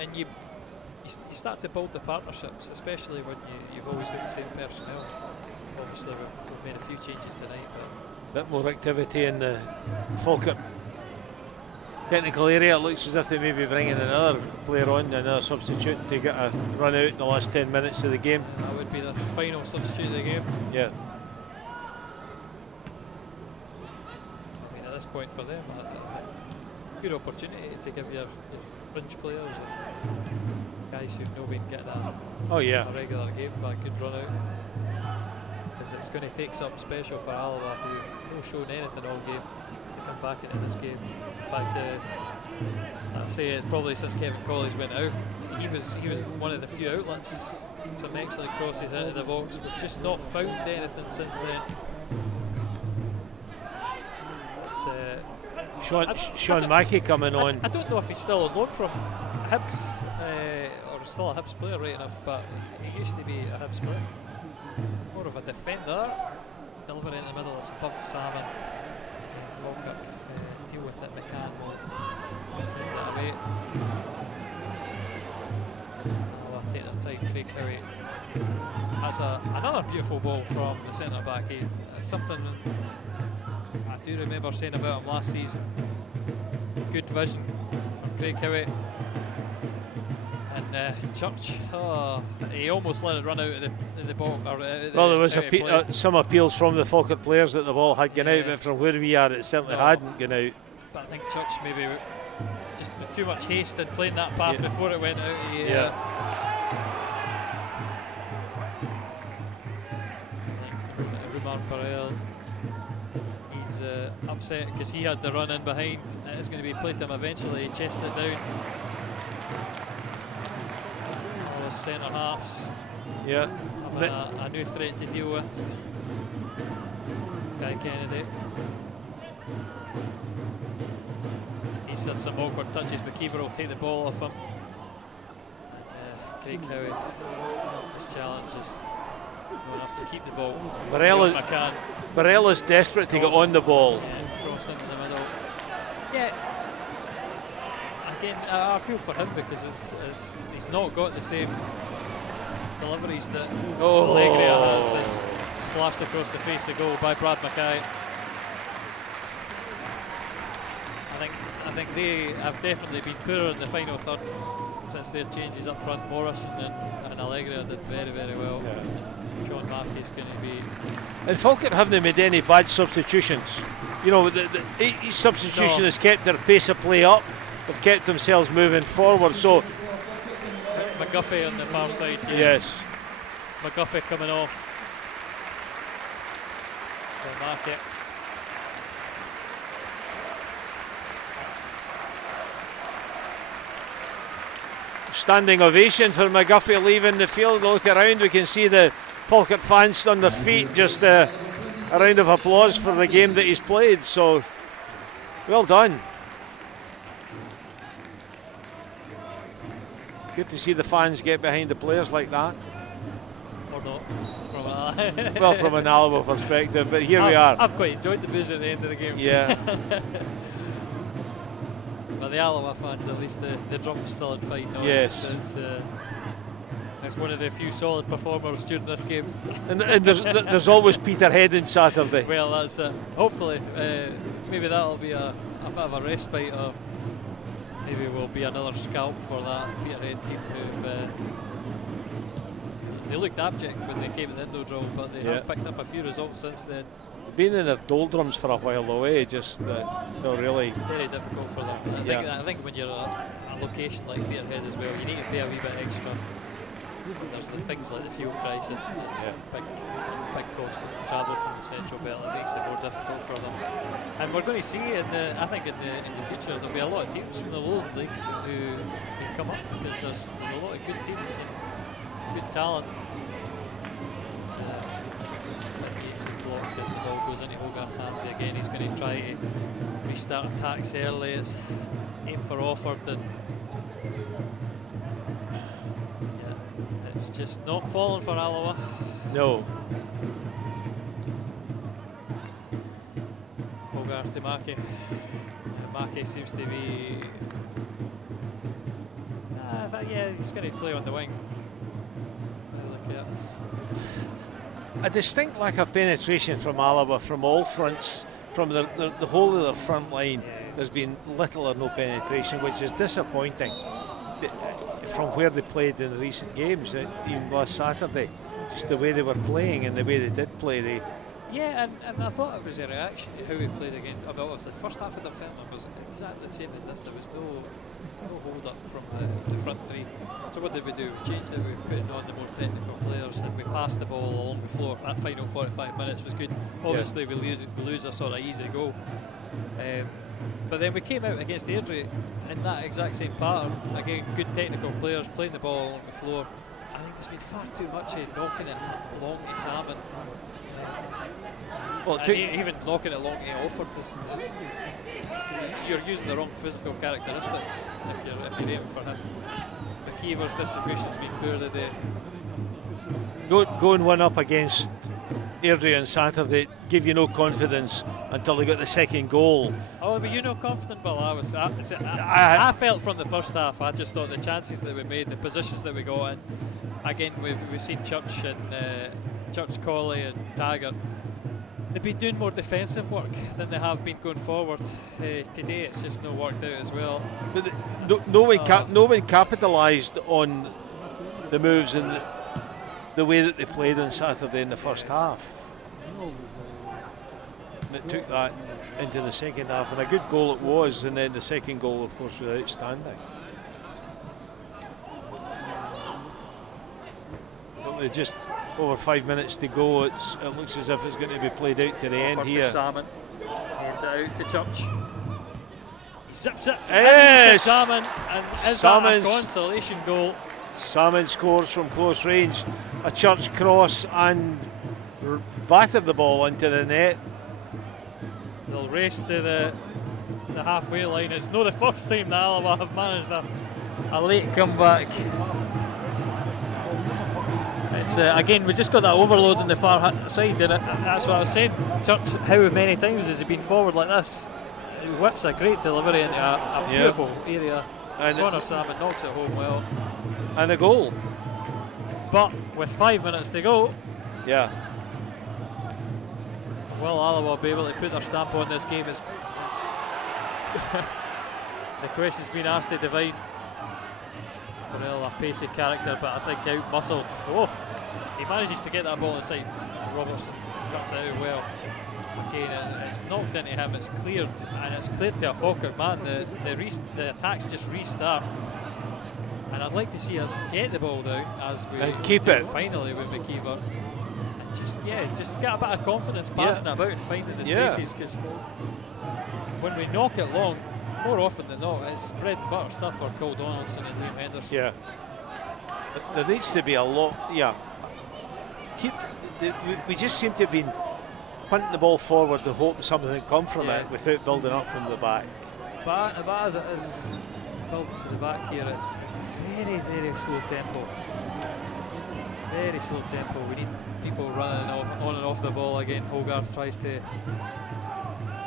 And you start to build the partnerships, especially when you've always got the same personnel. Obviously, we've made a few changes tonight, but bit more activity in the Falkirk technical area. It looks as if they may be bringing another player on, another substitute, to get a run out in the last 10 minutes of the game. That would be the final substitute of the game. Yeah. I mean, at this point for them, a good opportunity to give your fringe players and guys who've not been getting a regular game a good run out. Because it's going to take something special for Alloa, who've not shown anything all game, to come back into this game. In fact, I'd say it's probably since Kevin Collins went out, he was one of the few outlets. Some excellent crosses into the box. We've just not found anything since then. Sean Mackey coming on. I don't know if he's still on loan from Hibs or still a Hibs player right enough, but he used to be a Hibs player. More of a defender. Delivering in the middle, it's above Salmon. Falkirk deal with it. McCann will send it away. I'll take their time. Craig Howie has another beautiful ball from the centre back. It's something I do remember saying about him last season. Good vision from Craig Howie. And Church, he almost let it run out of the ball. Well, there was some appeals from the Falkirk players that the ball had gone out, but from where we are, it certainly hadn't gone out. But I think Church maybe just with too much haste in playing that pass before it went out. Mark Burrell. He's upset because he had the run in behind. It's going to be played to him eventually. He chests it down. All the centre halves have a new threat to deal with. Guy Kennedy. He's had some awkward touches. McKeever will take the ball off him. Craig Howie, his challenge is not enough to keep the ball. Burrell is desperate to get on the ball. Yeah, cross into the middle. Yeah. Again, I feel for him because he's not got the same deliveries that Allegria has. It's flashed across the face of goal by Brad Mackay. I think they have definitely been poorer in the final third since their changes up front. Morrison and Allegria did very, very well. Yeah. Sean Markey's going to be... And Falkirk haven't made any bad substitutions. You know, each substitution has kept their pace of play up. They've kept themselves moving forward. So McGuffey on the far side. Yeah. Yes. McGuffey coming off. For Markey. Standing ovation for McGuffey leaving the field. Look around, we can see the Falkirk fans on their feet. Just a round of applause for the game that he's played. So, well done. Good to see the fans get behind the players like that. Or not. Well, from an Alloa perspective, but here we are. I've quite enjoyed the booze at the end of the game. Yeah. Well, the Alloa fans, at least the drum's still in fight noise. Yes. It's one of the few solid performers during this game. And there's always Peterhead on Saturday. Well, that's hopefully maybe that'll be a bit of a respite, or maybe will be another scalp for that Peterhead team who they looked abject when they came in the Indodrome, but they have picked up a few results since then. Been in their doldrums for a while though, just they're really very difficult for them. I think when you're a location like Peterhead as well, you need to pay a wee bit extra. There's the things like the fuel crisis. It's big cost of travel from the central belt. It makes it more difficult for them. And we're going to see I think in the future there'll be a lot of teams from the Lowland League who come up, because there's a lot of good teams and good talent. Yates is blocked and the ball goes into Hogarth's hands again. He's going to try to restart attacks early. It's aim for Offord, and it's just not falling for Alloa. No. Hogarth to Mackey. Mackey seems to be... he's going to play on the wing. A distinct lack of penetration from Alloa from all fronts, from the whole of their front line. There's been little or no penetration, which is disappointing from where they played in the recent games, even last Saturday. Just the way they were playing and the way they did play. And I thought it was a reaction to how we played against. Well, obviously, the first half of the film was exactly the same as this. There was no hold up from the front three. So what did we do? We changed it. We put it on the more technical players, and we passed the ball along the floor. That final 45 minutes was good. Obviously, we lose a sort of easy goal. But then we came out against Airdrie in that exact same pattern. Again, good technical players playing the ball along the floor. I think there's been far too much knocking it long to Salmon. Even knocking it long to Offord you're using the wrong physical characteristics if you're aiming for him. McKeever's distribution's been poor today. Going one up against Airdrie on Saturday give you no confidence until they got the second goal. Oh, were you not confident? Well, I felt from the first half. I just thought the chances that we made, the positions that we got in. Again, we've seen Church and Church, Colley and Taggart. They've been doing more defensive work than they have been going forward. Today it's just not worked out as well. But no one capitalised on the moves and the way that they played on Saturday in the first half. And it took that into the second half, and a good goal it was, and then the second goal, of course, was outstanding. But over 5 minutes to go. It looks as if it's going to be played out to the end here. Salmon heads it out to Church. He zips it. Yes! Salmon, and is that a consolation goal? Salmon scores from close range. A Church cross and battered the ball into the net. They'll race to the halfway line. It's not the first time that Alloa have managed a late comeback. It's again, we just got that overload on the far side, and that's what I was saying. Church, how many times has he been forward like this? He whips a great delivery into a beautiful area. And Connor Salmon knocks it home well. And a goal. But with 5 minutes to go, yeah. Will Alloa be able to put their stamp on this game? It's the question's been asked to Divine. Well, a pacey character, but I think out-muscled. Oh, he manages to get that ball inside. Robertson cuts it out well. Again, it's knocked into him, it's cleared, and it's cleared to a Falkirk man. The attacks just restart. And I'd like to see us get the ball down as we keep it finally with McKeever. Just get a bit of confidence passing it about and finding the spaces, because when we knock it long, more often than not, it's bread and butter stuff for Cole Donaldson and Liam Henderson. Yeah. There needs to be a lot, we just seem to have been punting the ball forward and hoping something would come from it without building up from the back. But as it is built to the back here, it's very, very slow tempo. Very slow tempo. We need people running on and off the ball again. Hogarth tries to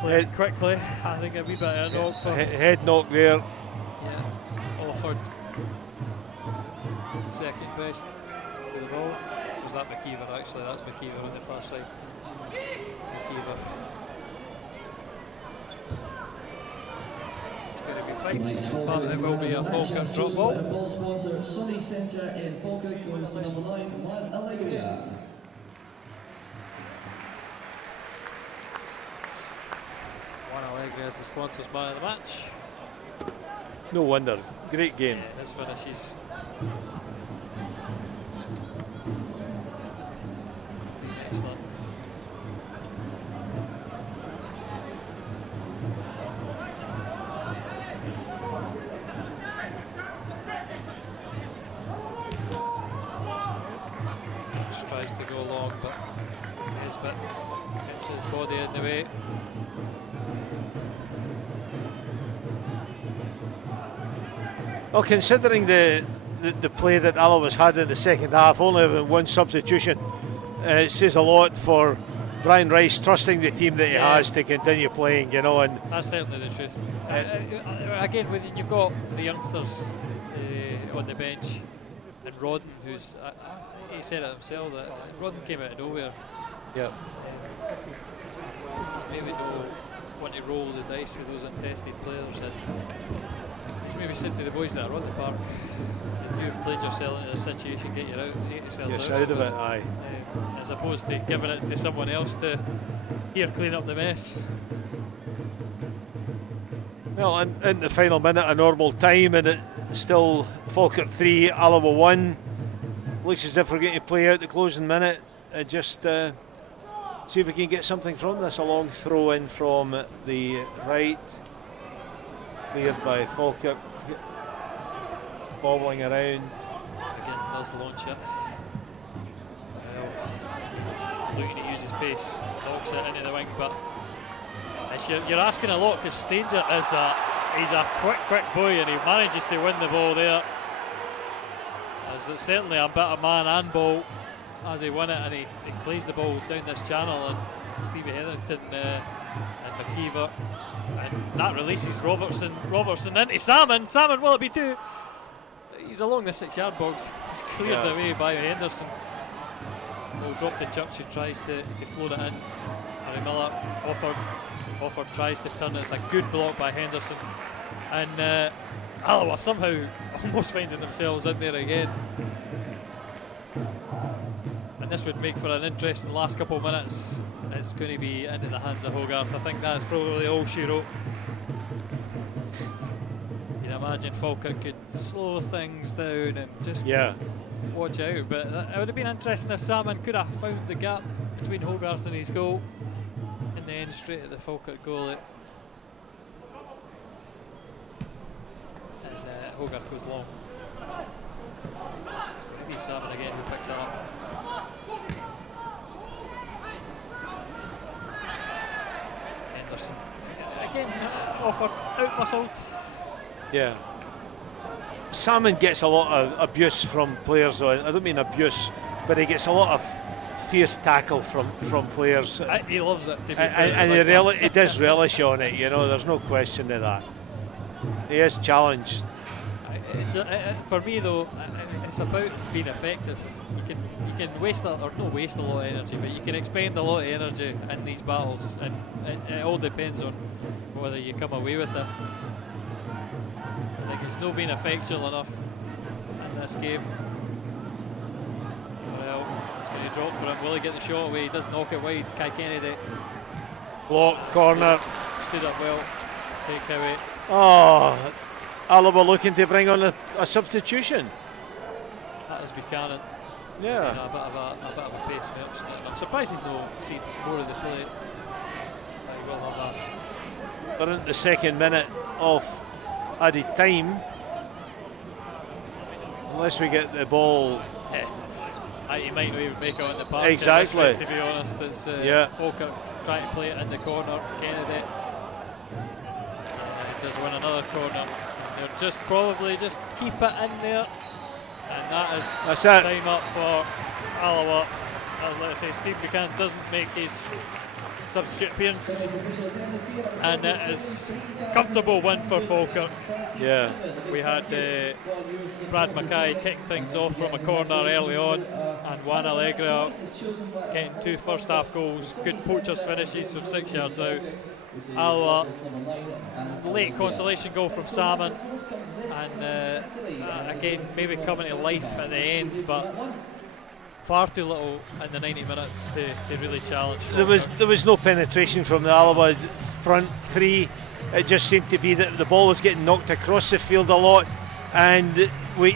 play it quickly. I think a wee bit of a knock for head knock there. Yeah, Alford second best with the ball. Was that McKeever actually? That's McKeever on the far side. McKeever. It's going to be fine, but there will be a Falkirk drop ball. Ball sponsor Sunny Centre in Falkirk goes to number 9, Juan Alegria. Juan Alegria is the sponsor's man of the match. No wonder. Great game. Yeah, his finishes. Excellent. Just tries to go long, but Nesbitt gets his body in the way. Well, considering the play that Alloa's had in the second half, only having one substitution, it says a lot for Brian Rice trusting the team that he has to continue playing, you know. And that's certainly the truth. Again, you've got the youngsters on the bench, and Rodden, who's he said it himself that Rodden came out of nowhere. Yeah. Maybe don't want to roll the dice with those untested players. He's maybe said to the boys that are on the park, if you've played yourself into a situation, get yourselves out of it, aye. As opposed to giving it to someone else to clean up the mess. Well, in the final minute of normal time, and it's still Falkirk 3, Alloa 1. Looks as if we're going to play out the closing minute. Just see if we can get something from this. A long throw in from the right. Cleared by Falkirk, bobbling around. Again, does launch it. Looking to use his pace, knocks it into the wing, but you're asking a lot, because Stanger he's a quick boy, and he manages to win the ball there. There's certainly a bit of man and ball as he won it, and he plays the ball down this channel, and Stevie Hetherington and McKeever. And that releases Robertson into Salmon. Salmon, will it be two? He's along the 6-yard box. He's cleared away by Henderson. Will drop to Church, who tries to float it in. Harry Miller Offord tries to turn it. It's a good block by Henderson. And Alloa somehow almost finding themselves in there again. And this would make for an interesting last couple of minutes. It's going to be into the hands of Hogarth. I think that's probably all she wrote. You'd imagine Falkirk could slow things down and just watch out. But it would have been interesting if Salmon could have found the gap between Hogarth and his goal, and then straight at the Falkirk goalie. And Hogarth goes long. It's going to be Salmon again who picks it up. Henderson again offered out-muscled. Yeah. Salmon gets a lot of abuse from players. I don't mean abuse, but he gets a lot of fierce tackle from players. He loves it. To be and he does relish on it. You know, there's no question of that. He is challenged. For me though, it's about being effective. You can waste not waste a lot of energy, but you can expend a lot of energy in these battles, and it all depends on whether you come away with it. I think it's not been effectual enough in this game. Well, it's going to drop for him. Will he get the shot away? He does knock it wide. Kai Kennedy. Block, corner. Stood up well. Take away. Oh, Alloa looking to bring on a substitution. That is Buchanan. Yeah. A bit of a pace match. I'm surprised he's not seen more of the play. He will have that. We're in the second minute of added time. Unless we get the ball. He might not even make it on the park. Exactly. To be honest, it's Falkirk trying to play it in the corner. Kennedy does win another corner. They'll probably just keep it in there, and that's it. Time up for Alloa. Let's say Steve Buchanan doesn't make his substitute appearance, and it is a comfortable win for Falkirk. Yeah. We had Brad Mackay kicking things off from a corner early on, and Juan Allegra getting 2 first half goals, good poachers finishes from 6 yards out. Alloa, late consolation goal from Salmon, and again maybe coming to life at the end, but far too little in the 90 minutes to really challenge. There was no penetration from the Alloa front three. It just seemed to be that the ball was getting knocked across the field a lot, and we